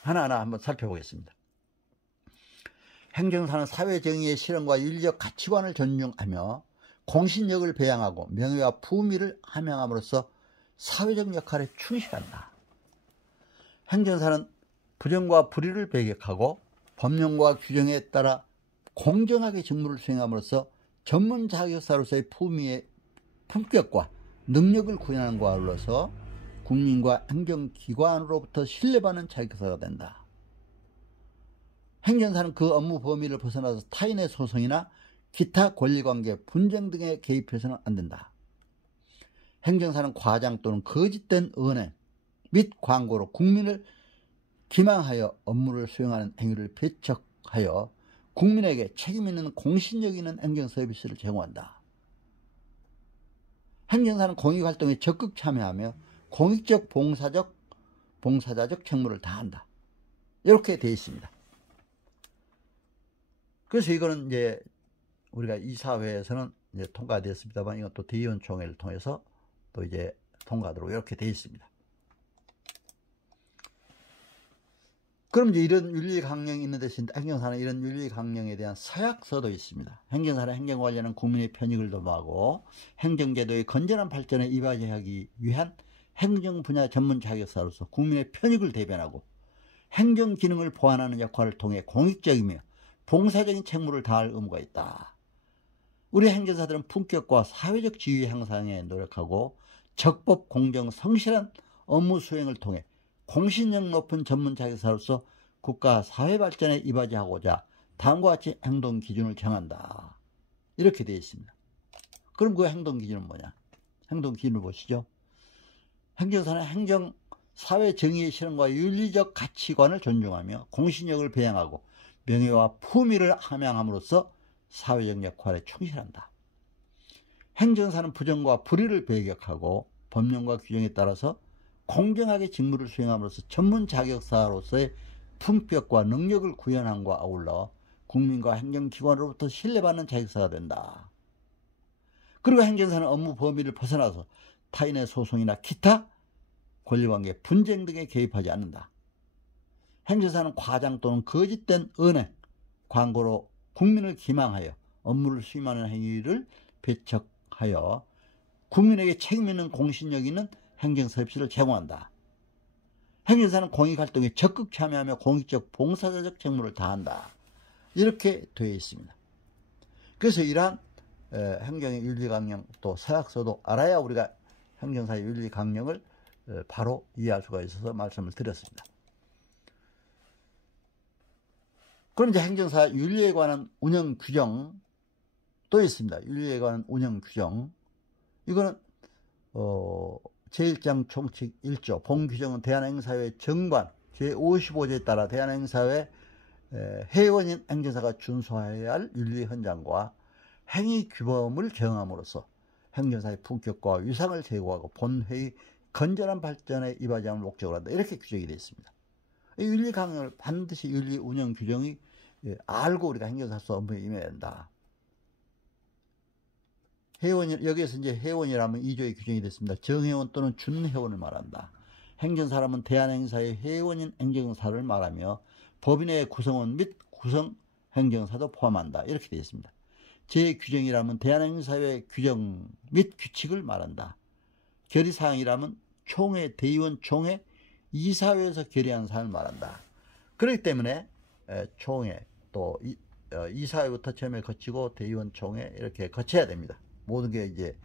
하나하나 한번 살펴보겠습니다. 행정사는 사회정의의 실현과 윤리적 가치관을 존중하며 공신력을 배양하고 명예와 품위를 함양함으로써 사회적 역할에 충실한다. 행정사는 부정과 불의를 배격하고 법령과 규정에 따라 공정하게 직무를 수행함으로써 전문 자격사로서의 품격과 능력을 구현하는 것과 아울러서 국민과 행정기관으로부터 신뢰받는 자격사가 된다. 행정사는 그 업무 범위를 벗어나서 타인의 소송이나 기타 권리관계, 분쟁 등에 개입해서는 안 된다. 행정사는 과장 또는 거짓된 언행 및 광고로 국민을 기망하여 업무를 수행하는 행위를 배척하여 국민에게 책임있는 공신력 있는 행정서비스를 제공한다. 행정사는 공익활동에 적극 참여하며 공익적 봉사자적 책무를 다한다. 이렇게 되어 있습니다. 그래서 이거는 이제 우리가 이사회에서는 이제 통과되었습니다만 이건 또 대의원총회를 통해서 또 이제 통과하도록 이렇게 되어 있습니다. 그럼 이제 이런 윤리 강령이 있는 대신 행정사는 이런 윤리 강령에 대한 서약서도 있습니다. 행정사는 행정 관련한 국민의 편익을 도모하고 행정제도의 건전한 발전에 이바지하기 위한 행정 분야 전문 자격사로서 국민의 편익을 대변하고 행정 기능을 보완하는 역할을 통해 공익적이며 봉사적인 책무를 다할 의무가 있다. 우리 행정사들은 품격과 사회적 지위 향상에 노력하고 적법, 공정, 성실한 업무 수행을 통해 공신력 높은 전문 자격사로서 국가 사회 발전에 이바지하고자 다음과 같이 행동 기준을 정한다. 이렇게 되어 있습니다. 그럼 그 행동 기준은 뭐냐? 행동 기준을 보시죠. 행정사는 행정 사회 정의의 실현과 윤리적 가치관을 존중하며 공신력을 배양하고 명예와 품위를 함양함으로써 사회적 역할에 충실한다. 행정사는 부정과 불의를 배격하고 법령과 규정에 따라서 공정하게 직무를 수행함으로써 전문 자격사로서의 품격과 능력을 구현함과 아울러 국민과 행정기관으로부터 신뢰받는 자격사가 된다. 그리고 행정사는 업무 범위를 벗어나서 타인의 소송이나 기타 권리관계, 분쟁 등에 개입하지 않는다. 행정사는 과장 또는 거짓된 언행, 광고로 국민을 기망하여 업무를 수임하는 행위를 배척하여 국민에게 책임있는 공신력 있는 행정서비스를 제공한다. 행정사는 공익활동에 적극 참여하며 공익적 봉사자적 책무를 다한다. 이렇게 되어 있습니다. 그래서 이러한 행정의 윤리강령 또 서약서도 알아야 우리가 행정사의 윤리강령을 바로 이해할 수가 있어서 말씀을 드렸습니다. 그럼 이제 행정사 윤리에 관한 운영 규정 또 있습니다. 윤리에 관한 운영 규정. 이거는 제1장 총칙 1조 본규정은 대한행사회 정관 제55조에 따라 대한행사회 회원인 행정사가 준수해야 할 윤리헌장과 행위규범을 정함으로써 행정사의 품격과 위상을 제고하고 본회의 건전한 발전에 이바지함을 목적으로 한다. 이렇게 규정이 되어 있습니다. 이 윤리 강령을 반드시 윤리 운영 규정이 알고 우리가 행정사로서 업무에 임해야 된다. 회원, 여기에서 이제 회원이라면 2조에 규정이 됐습니다. 정회원 또는 준회원을 말한다. 행정사람은 대한행사의 회원인 행정사를 말하며 법인의 구성원 및 구성행정사도 포함한다. 이렇게 되어 있습니다. 제 규정이라면 대한행사의 규정 및 규칙을 말한다. 결의사항이라면 총회, 대의원 총회, 이사회에서 결의한 사항을 말한다. 그렇기 때문에 총회 또 이사회부터 처음에 거치고 대의원 총회 이렇게 거쳐야 됩니다. 모든 게 이제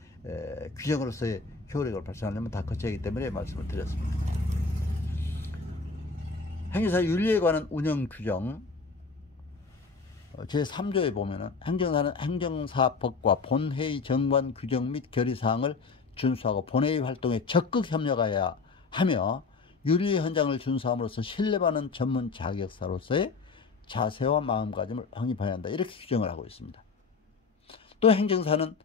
규정으로서의 효력을 발생하려면 다 거쳐야 하기 때문에 말씀을 드렸습니다. 행정사 윤리에 관한 운영 규정 제3조에 보면은 행정사는 행정사법과 본회의 정관 규정 및 결의사항을 준수하고 본회의 활동에 적극 협력하여야 하며 윤리 헌장을 준수함으로써 신뢰받는 전문 자격사로서의 자세와 마음가짐을 확립해야 한다. 이렇게 규정을 하고 있습니다. 또 행정사는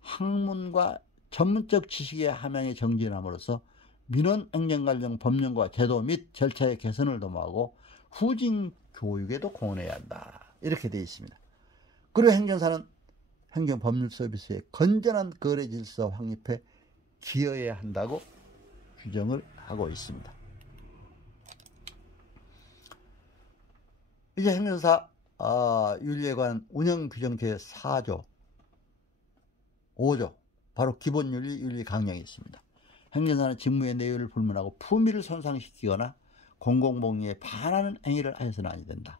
학문과 전문적 지식의 함양에 정진함으로써 민원 행정 관련 법령과 제도 및 절차의 개선을 도모하고 후진 교육에도 공헌해야 한다. 이렇게 되어 있습니다. 그리고 행정사는 행정법률 서비스의 건전한 거래 질서 확립에 기여해야 한다고 규정을 하고 있습니다. 이제 행정사 윤리에 관한 운영 규정 제4조 5조 바로 기본윤리 윤리 강령이 있습니다. 행정사는 직무의 내용을 불문하고 품위를 손상시키거나 공공복리에 반하는 행위를 하여서는 아니 된다.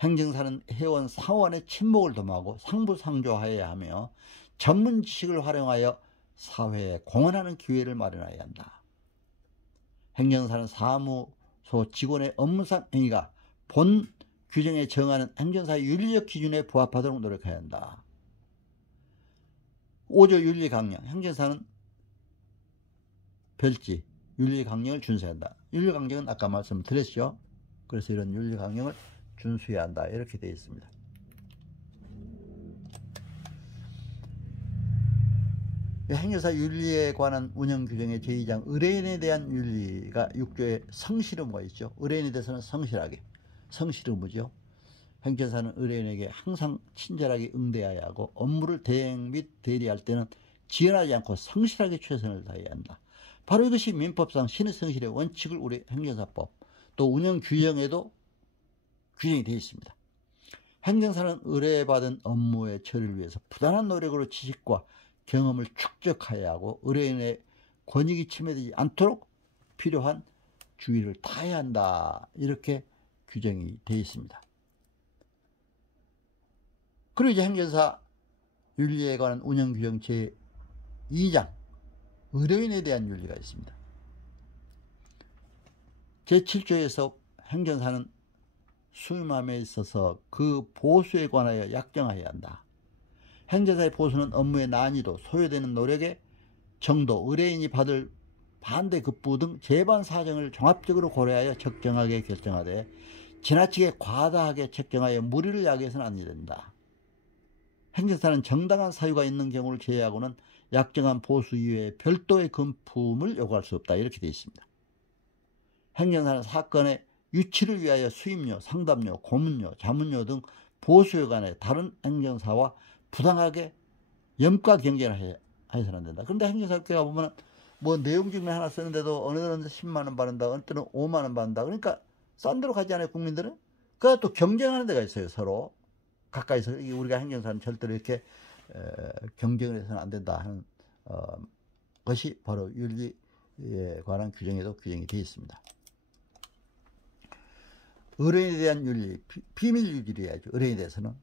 행정사는 회원 상호간의 친목을 도모하고 상부상조하여야 하며 전문 지식을 활용하여 사회에 공헌하는 기회를 마련해야 한다. 행정사는 사무소 직원의 업무상 행위가 본 규정에 정하는 행정사의 윤리적 기준에 부합하도록 노력해야 한다. 5조 윤리강령, 행정사는 별지, 윤리강령을 준수해야 한다. 윤리강령은 아까 말씀드렸죠. 그래서 이런 윤리강령을 준수해야 한다. 이렇게 되어 있습니다. 행정사 윤리에 관한 운영 규정의 제2장 의뢰인에 대한 윤리가 6조에 성실 의무가 있죠. 의뢰인에 대해서는 성실하게, 성실 의무죠. 행정사는 의뢰인에게 항상 친절하게 응대해야 하고 업무를 대행 및 대리할 때는 지연하지 않고 성실하게 최선을 다해야 한다. 바로 이것이 민법상 신의 성실의 원칙을 우리 행정사법 또 운영 규정에도 규정이 되어 있습니다. 행정사는 의뢰받은 업무의 처리를 위해서 부단한 노력으로 지식과 경험을 축적해야 하고 의뢰인의 권익이 침해되지 않도록 필요한 주의를 다해야 한다. 이렇게 규정이 되어 있습니다. 그리고 이제 행정사 윤리에 관한 운영 규정 제2장 의뢰인에 대한 윤리가 있습니다. 제7조에서 행정사는 수임함에 있어서 그 보수에 관하여 약정하여야 한다. 행정사의 보수는 업무의 난이도, 소요되는 노력의 정도, 의뢰인이 받을 반대 급부 등 재반 사정을 종합적으로 고려하여 적정하게 결정하되 지나치게 과다하게 책정하여 무리를 야기해서는 안 된다. 행정사는 정당한 사유가 있는 경우를 제외하고는 약정한 보수 이외에 별도의 금품을 요구할 수 없다. 이렇게 되어 있습니다. 행정사는 사건의 유치를 위하여 수임료, 상담료, 고문료, 자문료 등 보수에 관해 다른 행정사와 부당하게 염가 경쟁을 해서는 안 된다. 그런데 행정사학교가 보면 뭐 내용증명 하나 쓰는데도 어느 때는 10만원 받는다, 어느 때는 5만원 받는다. 그러니까 싼 데로 가지 않아요, 국민들은? 그러니까 또 경쟁하는 데가 있어요, 서로. 가까이서. 우리가 행정사는 절대로 이렇게 경쟁을 해서는 안 된다 하는 것이 바로 윤리에 관한 규정에도 규정이 되어 있습니다. 의뢰인에 대한 윤리, 비밀 유지를 해야죠. 의뢰인에 대해서는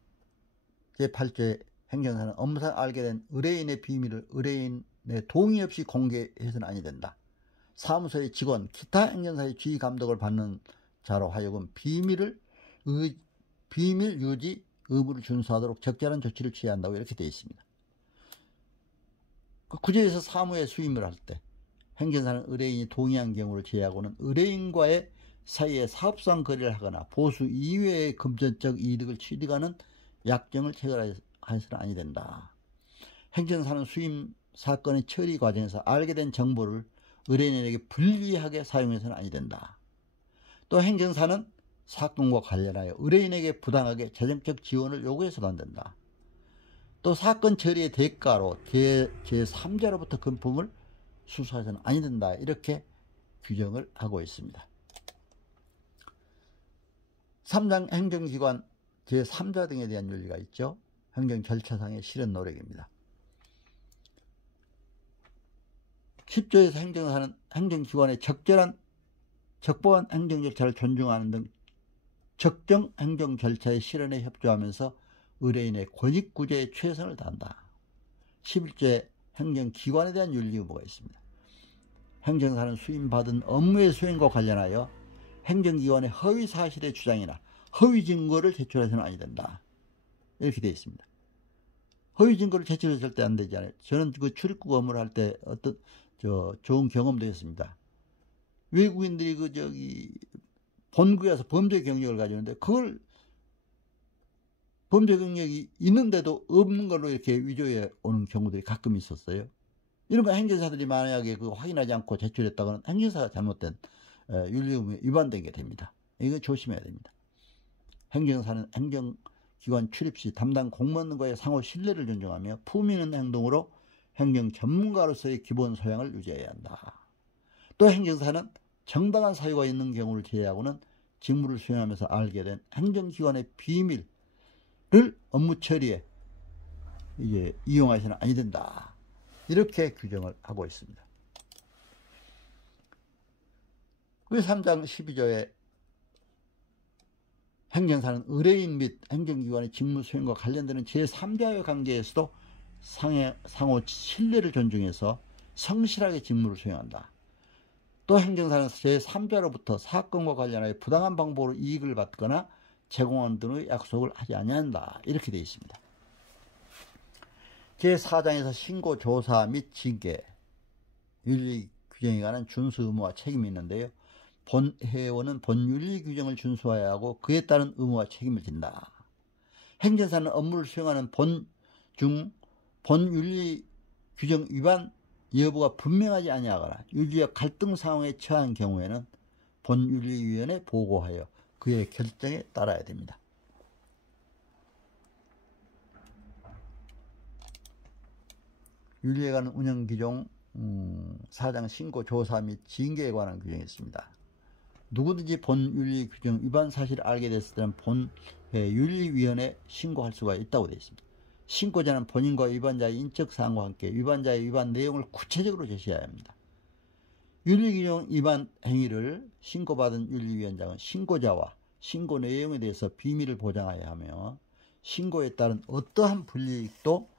제8조에 행정사는 업무상 알게 된 의뢰인의 비밀을 의뢰인의 동의 없이 공개해서는 아니 된다. 사무소의 직원, 기타 행정사의 지휘 감독을 받는 자로 하여금 비밀 유지 의무를 준수하도록 적절한 조치를 취해야 한다고 이렇게 되어 있습니다. 구제에서 사무에 수임을 할 때 행정사는 의뢰인이 동의한 경우를 제외하고는 의뢰인과의 사이에 사업상 거래를 하거나 보수 이외의 금전적 이득을 취득하는 약정을 체결하여서는 아니 된다. 행정사는 수임 사건의 처리 과정에서 알게 된 정보를 의뢰인에게 불리하게 사용해서는 아니 된다. 또 행정사는 사건과 관련하여 의뢰인에게 부당하게 재정적 지원을 요구해서도 안 된다. 또 사건 처리의 대가로 제3자로부터 금품을 수수해서는 아니 된다. 이렇게 규정을 하고 있습니다. 3장 행정기관 제3자 등에 대한 윤리가 있죠. 행정 절차상의 실현 노력입니다. 10조에서 행정사는 행정기관의 적법한 행정 절차를 존중하는 등 적정 행정 절차의 실현에 협조하면서 의뢰인의 권익구제에 최선을 다한다. 11조에 행정기관에 대한 윤리 의무가 있습니다. 행정사는 수임받은 업무의 수행과 관련하여 행정기관의 허위 사실의 주장이나 허위 증거를 제출해서는 아니 된다. 이렇게 되어 있습니다. 허위 증거를 제출했을 때 안 되잖아요. 저는 그 출입국 업무를 할 때 어떤 좋은 경험도 했습니다. 외국인들이 본국에서 범죄 경력을 가지는데 그걸 범죄 경력이 있는데도 없는 걸로 이렇게 위조해 오는 경우들이 가끔 있었어요. 이런 거 행정사들이 만약에 확인하지 않고 제출했다고는 행정사가 잘못된 윤리 의무에 위반된 게 됩니다. 이거 조심해야 됩니다. 행정사는 행정기관 출입 시 담당 공무원과의 상호 신뢰를 존중하며 품위 있는 행동으로 행정 전문가로서의 기본 소양을 유지해야 한다. 또 행정사는 정당한 사유가 있는 경우를 제외하고는 직무를 수행하면서 알게 된 행정기관의 비밀을 업무 처리에 이용하시는 아니 된다. 이렇게 규정을 하고 있습니다. 그 3장 12조에 행정사는 의뢰인 및 행정기관의 직무 수행과 관련되는 제3자의 관계에서도 상호 신뢰를 존중해서 성실하게 직무를 수행한다. 또 행정사는 제3자로부터 사건과 관련하여 부당한 방법으로 이익을 받거나 제공하는 등의 약속을 하지 아니한다. 이렇게 되어 있습니다. 제4장에서 신고, 조사 및 징계, 윤리 규정에 관한 준수 의무와 책임이 있는데요. 본 회원은 본 윤리 규정을 준수해야 하고 그에 따른 의무와 책임을 진다. 행정사는 업무를 수행하는 본 윤리 규정 위반 여부가 분명하지 아니하거나 윤리적 갈등 상황에 처한 경우에는 본윤리위원회에 보고하여 그의 결정에 따라야 됩니다. 윤리에 관한 운영규정 4장 신고, 조사 및 징계에 관한 규정이 있습니다. 누구든지 본윤리 규정 위반 사실을 알게 됐을 때는 본윤리위원회에 신고할 수가 있다고 되어 있습니다. 신고자는 본인과 위반자의 인적사항과 함께 위반자의 위반 내용을 구체적으로 제시해야 합니다. 윤리규정 위반 행위를 신고받은 윤리위원장은 신고자와 신고 내용에 대해서 비밀을 보장해야 하며 신고에 따른 어떠한 불이익도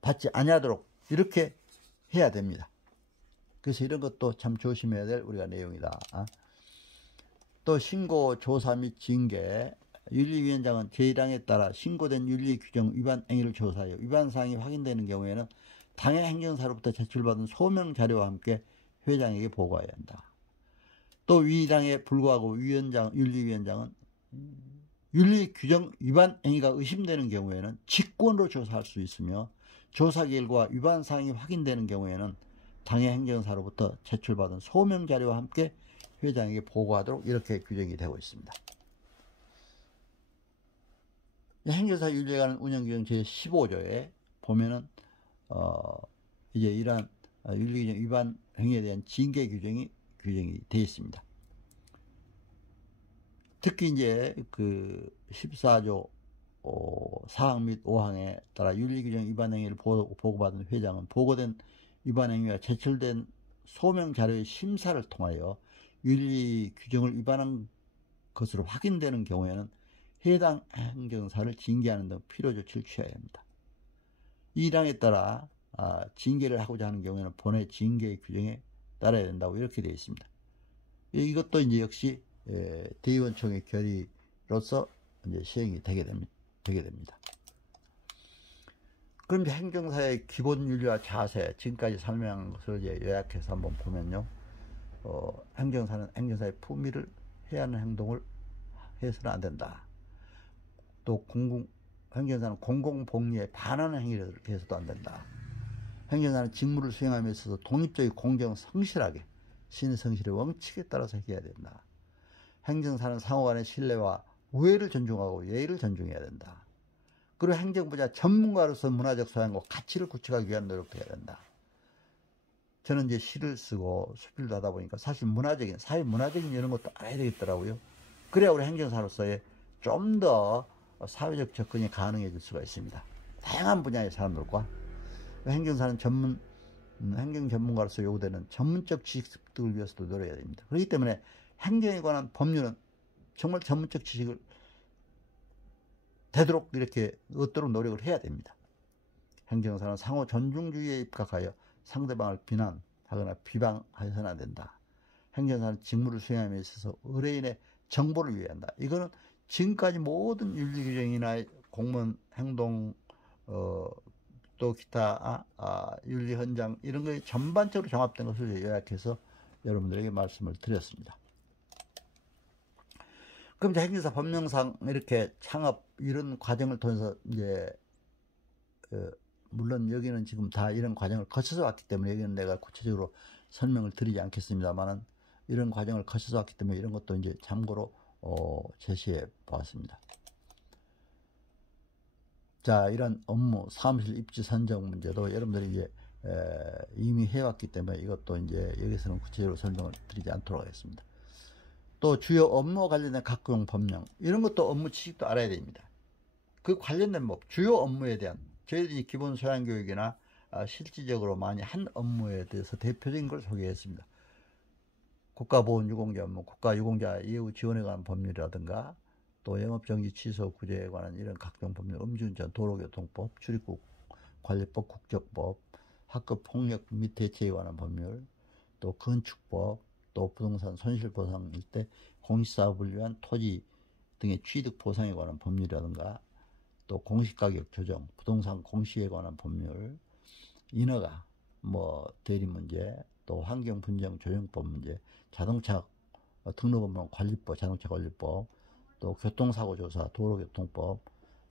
받지 아니하도록 이렇게 해야 됩니다. 그래서 이런 것도 참 조심해야 될 우리가 내용이다. 또 신고, 조사 및 징계, 윤리위원장은 제1항에 따라 신고된 윤리규정 위반 행위를 조사하여 위반사항이 확인되는 경우에는 당해 행정사로부터 제출받은 소명 자료와 함께 회장에게 보고해야 한다. 또 위항에 불구하고 윤리위원장은 윤리규정 위반 행위가 의심되는 경우에는 직권으로 조사할 수 있으며 조사 결과 위반사항이 확인되는 경우에는 당해 행정사로부터 제출받은 소명 자료와 함께 회장에게 보고하도록 이렇게 규정이 되고 있습니다. 행정사 윤리에 관한 운영규정 제15조에 보면은 이제 이러한 윤리규정 위반 행위에 대한 징계 규정이 되어 있습니다. 특히 이제 그 14조 4항 및 5항에 따라 윤리규정 위반 행위를 보고받은 회장은 보고된 위반 행위가 제출된 소명 자료의 심사를 통하여 윤리규정을 위반한 것으로 확인되는 경우에는 해당 행정사를 징계하는 등 필요 조치를 취해야 합니다. 이 항에 따라 징계를 하고자 하는 경우에는 본회 징계 규정에 따라야 된다고 이렇게 되어 있습니다. 이것도 이제 역시 대의원총회 결의로서 이제 시행이 되게 됩니다. 그럼 이제 행정사의 기본 윤리와 자세, 지금까지 설명한 것을 이제 요약해서 한번 보면요. 행정사는 행정사의 품위를 해하는 행동을 해서는 안 된다. 또 행정사는 공공복리에 반하는 행위를 해서도 안 된다. 행정사는 직무를 수행함에 있어서 독립적이고 공정, 성실하게 신성실의 원칙에 따라서 해야 된다. 행정사는 상호간의 신뢰와 우애를 존중하고 예의를 존중해야 된다. 그리고 행정 분야 전문가로서 문화적 소양과 가치를 구축하기 위한 노력도 해야 된다. 저는 이제 시를 쓰고 수필도 하다 보니까 사실 문화적인, 사회 문화적인 이런 것도 알아야 되겠더라고요. 그래야 우리 행정사로서의 좀 더 사회적 접근이 가능해질 수가 있습니다. 다양한 분야의 사람들과 행정사는 행정 전문가로서 요구되는 전문적 지식 습득을 위해서도 노력해야 됩니다. 그렇기 때문에 행정에 관한 법률은 정말 전문적 지식을 되도록 이렇게 얻도록 노력을 해야 됩니다. 행정사는 상호 존중주의에 입각하여 상대방을 비난하거나 비방해서는 안 된다. 행정사는 직무를 수행함에 있어서 의뢰인의 정보를 위해야 한다. 이거는 지금까지 모든 윤리 규정이나 공무원 행동 또 기타 윤리 헌장 이런 거에 전반적으로 종합된 것을 요약해서 여러분들에게 말씀을 드렸습니다. 그럼 이제 행정사 법령상 이렇게 창업 이런 과정을 통해서 이제 물론 여기는 지금 다 이런 과정을 거쳐서 왔기 때문에 여기는 내가 구체적으로 설명을 드리지 않겠습니다만은 이런 과정을 거쳐서 왔기 때문에 이런 것도 이제 참고로 제시해 보았습니다. 자, 이런 업무, 사무실 입지 선정 문제도 여러분들이 이제 이미 해왔기 때문에 이것도 이제 여기서는 구체적으로 설명을 드리지 않도록 하겠습니다. 또 주요 업무와 관련된 각종 법령, 이런 것도 업무 지식도 알아야 됩니다. 그 관련된 법, 주요 업무에 대한 저희들이 기본 소양교육이나 실질적으로 많이 한 업무에 대해서 대표적인 걸 소개했습니다. 국가보훈유공자 업무, 국가유공자 예우 지원에 관한 법률이라든가 또 영업정지 취소 구제에 관한 이런 각종 법률, 음주운전, 도로교통법, 출입국 관리법, 국적법, 학급 폭력 및 대처에 관한 법률, 또 건축법, 또 부동산 손실보상일 때 공시사업을 위한 토지 등의 취득 보상에 관한 법률이라든가 또 공시가격 조정, 부동산 공시에 관한 법률, 인허가, 대리 문제, 또 환경분쟁 조정법 문제, 자동차 등록업무 관리법, 자동차 관리법, 또 교통사고조사, 도로교통법,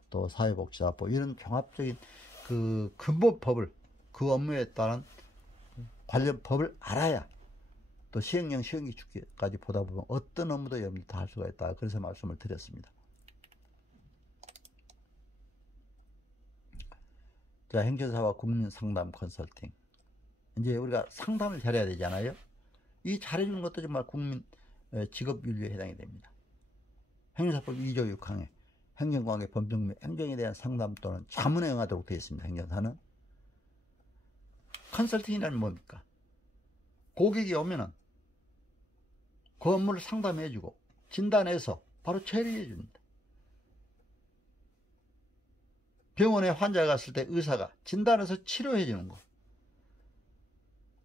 또 사회복지사법 이런 종합적인 그 근본법을 그 업무에 따른 관련 법을 알아야 또 시행령 시행규칙까지 보다 보면 어떤 업무도 여러분들 다 할 수가 있다. 그래서 말씀을 드렸습니다. 자, 행정사와 국민상담 컨설팅. 이제 우리가 상담을 잘해야 되잖아요. 이 잘해주는 것도 정말 국민 직업윤리에 해당이 됩니다. 행정사법 2조 6항에 행정관계 법정 및 행정에 대한 상담 또는 자문에 응하도록 되어 있습니다. 행정사는. 컨설팅이란 뭡니까? 고객이 오면은 그 업무를 상담해주고 진단해서 바로 처리해줍니다. 병원에 환자가 갔을 때 의사가 진단해서 치료해주는 거.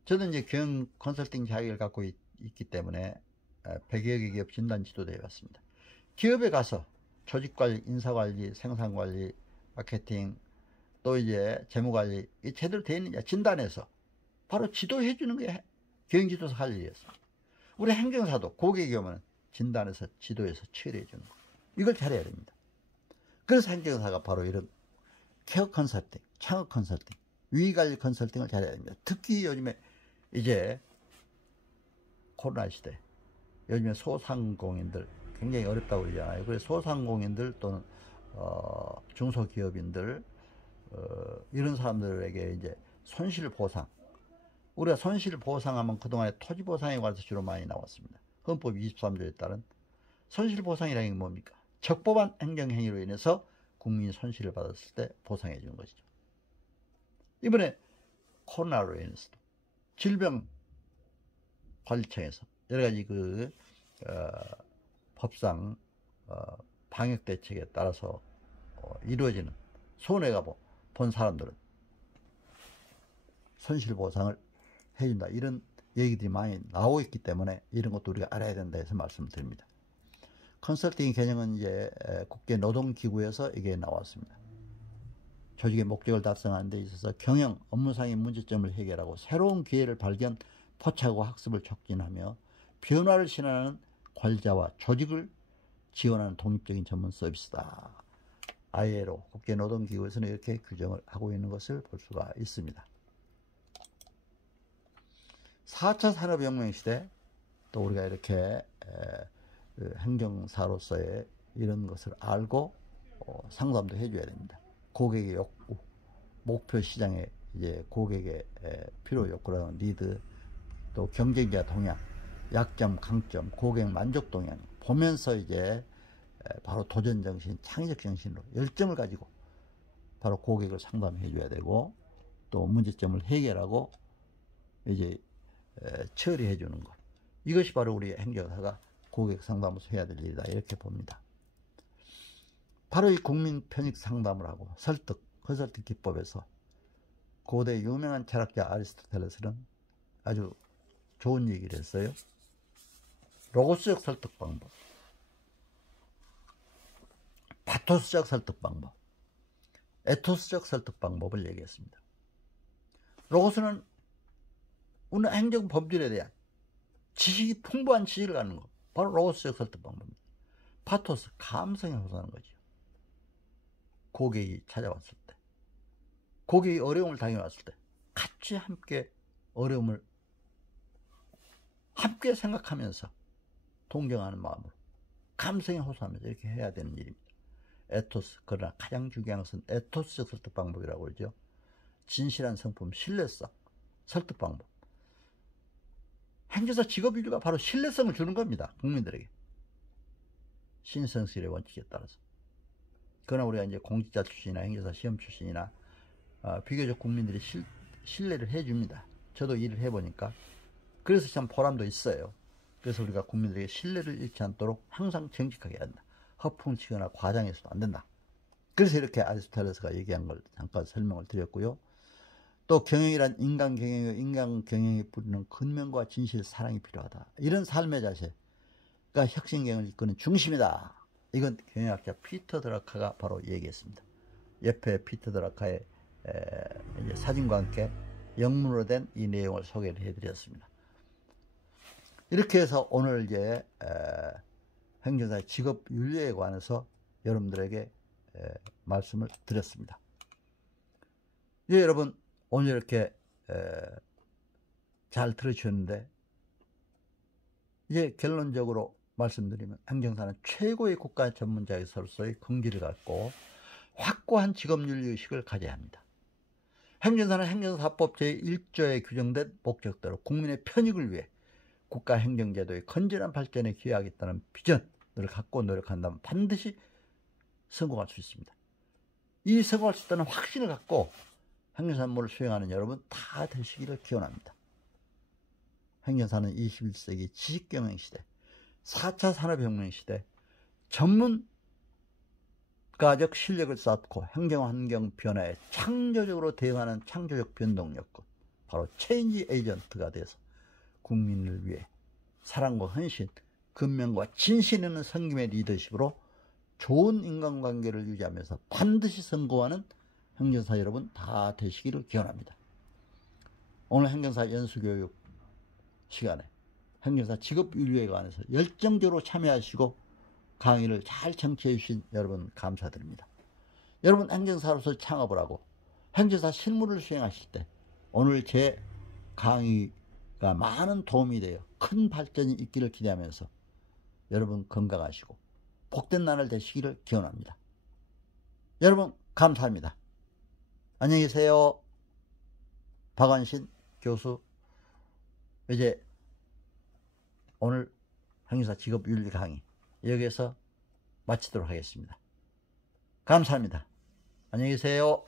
저는 이제 경영 컨설팅 자격을 갖고 있기 때문에 100여 개 기업 진단 지도도 해봤습니다. 기업에 가서 조직관리, 인사관리, 생산관리, 마케팅, 또 이제 재무관리, 이 제대로 되어 있느냐 진단해서 바로 지도해주는 게 경영지도사 할 일이었습니다. 우리 행정사도 고객이 오면 진단해서 지도해서 처리해주는 거. 이걸 잘해야 됩니다. 그래서 행정사가 바로 이런 케어 컨설팅, 창업 컨설팅, 위기관리 컨설팅을 잘해야 됩니다. 특히 요즘에 이제 코로나 시대, 요즘에 소상공인들 굉장히 어렵다고 그러잖아요. 그래서 소상공인들 또는 중소기업인들 이런 사람들에게 이제 손실보상, 우리가 손실보상하면 그동안에 토지보상에 관해서 주로 많이 나왔습니다. 헌법 23조에 따른 손실보상이라는 게 뭡니까? 적법한 행정행위로 인해서 국민이 손실을 받았을 때 보상해 주는 것이죠. 이번에 코로나로 인해서도 질병관리청에서 여러가지 법상 방역대책에 따라서 이루어지는 손해가 본 사람들은 손실보상을 해준다. 이런 얘기들이 많이 나오고 있기 때문에 이런 것도 우리가 알아야 된다 해서 말씀드립니다. 컨설팅 개념은 이제 국제 노동기구에서 이게 나왔습니다. 조직의 목적을 달성하는 데 있어서 경영, 업무상의 문제점을 해결하고 새로운 기회를 발견, 포착하고 학습을 촉진하며 변화를 신뢰하는 관리자와 조직을 지원하는 독립적인 전문 서비스다. ILO, 국제노동기구에서는 이렇게 규정을 하고 있는 것을 볼 수가 있습니다. 4차 산업혁명 시대 또 우리가 이렇게 행정사로서의 이런 것을 알고 상담도 해줘야 됩니다. 고객의 욕구, 목표 시장의 이제 고객의 필요 욕구라는 니드, 또 경쟁자 동향, 약점, 강점, 고객 만족 동향 보면서 이제 바로 도전 정신, 창의적 정신으로 열정을 가지고 바로 고객을 상담해 줘야 되고, 또 문제점을 해결하고 이제 처리해 주는 것. 이것이 바로 우리 행정사가 고객 상담으로서 해야 될 일이다, 이렇게 봅니다. 바로 이 국민 편익 상담을 하고 설득, 설득 기법에서 고대 유명한 철학자 아리스토텔레스는 아주 좋은 얘기를 했어요. 로고스적 설득 방법, 파토스적 설득 방법, 에토스적 설득 방법을 얘기했습니다. 로고스는 우리 행정 법률에 대한 지식이 풍부한 지식을 갖는 거, 바로 로고스적 설득 방법입니다. 파토스, 감성에 호소하는 거죠. 고객이 찾아왔을 때, 고객이 어려움을 당해왔을 때 같이 함께 어려움을 함께 생각하면서 동정하는 마음으로 감성에 호소하면서 이렇게 해야 되는 일입니다. 에토스, 그러나 가장 중요한 것은 에토스적 설득 방법이라고 그러죠. 진실한 성품, 신뢰성, 설득 방법. 행정사 직업윤리가 바로 신뢰성을 주는 겁니다, 국민들에게. 신성실의 원칙에 따라서. 그러나 우리가 이제 공직자 출신이나 행정사 시험 출신이나 비교적 국민들이 신뢰를 해줍니다. 저도 일을 해보니까. 그래서 참 보람도 있어요. 그래서 우리가 국민들에게 신뢰를 잃지 않도록 항상 정직하게 해야 한다. 허풍치거나 과장해서도 안 된다. 그래서 이렇게 아리스토텔레스가 얘기한 걸 잠깐 설명을 드렸고요. 또 경영이란 인간 경영이요, 인간 경영이 부르는 근면과 진실, 사랑이 필요하다. 이런 삶의 자세가 혁신경영을 이끄는 중심이다. 이건 경영학자 피터 드라카가 바로 얘기했습니다. 옆에 피터 드라카의 사진과 함께 영문으로 된 이 내용을 소개를 해드렸습니다. 이렇게 해서 오늘 이제 행정사의 직업 윤리에 관해서 여러분들에게 말씀을 드렸습니다. 예, 여러분 오늘 이렇게 잘 들으셨는데, 이제 결론적으로 말씀드리면 행정사는 최고의 국가 전문자로서의 긍지를 갖고 확고한 직업윤리의식을 가져야 합니다. 행정사는 행정사법 제1조에 규정된 목적대로 국민의 편익을 위해 국가 행정제도의 건전한 발전에 기여하겠다는 비전을 갖고 노력한다면 반드시 성공할 수 있습니다. 이 성공할 수 있다는 확신을 갖고 행정사 업무를 수행하는 여러분 다 되시기를 기원합니다. 행정사는 21세기 지식경영 시대, 4차 산업혁명 시대 전문가적 실력을 쌓고 행정환경 변화에 창조적으로 대응하는 창조적 변동력권, 바로 체인지 에이전트가 돼서 국민을 위해 사랑과 헌신, 근면과 진실 있는 섬김의 리더십으로 좋은 인간관계를 유지하면서 반드시 성공하는 행정사 여러분 다 되시기를 기원합니다. 오늘 행정사 연수교육 시간에 행정사 직업윤리에 관해서 열정적으로 참여하시고 강의를 잘 청취해 주신 여러분 감사드립니다. 여러분 행정사로서 창업을 하고 행정사 실무를 수행하실 때 오늘 제 강의가 많은 도움이 되어 큰 발전이 있기를 기대하면서 여러분 건강하시고 복된 날을 되시기를 기원합니다. 여러분 감사합니다. 안녕히 계세요. 박완신 교수, 이제 오늘 행정사 직업윤리 강의 여기에서 마치도록 하겠습니다. 감사합니다. 안녕히 계세요.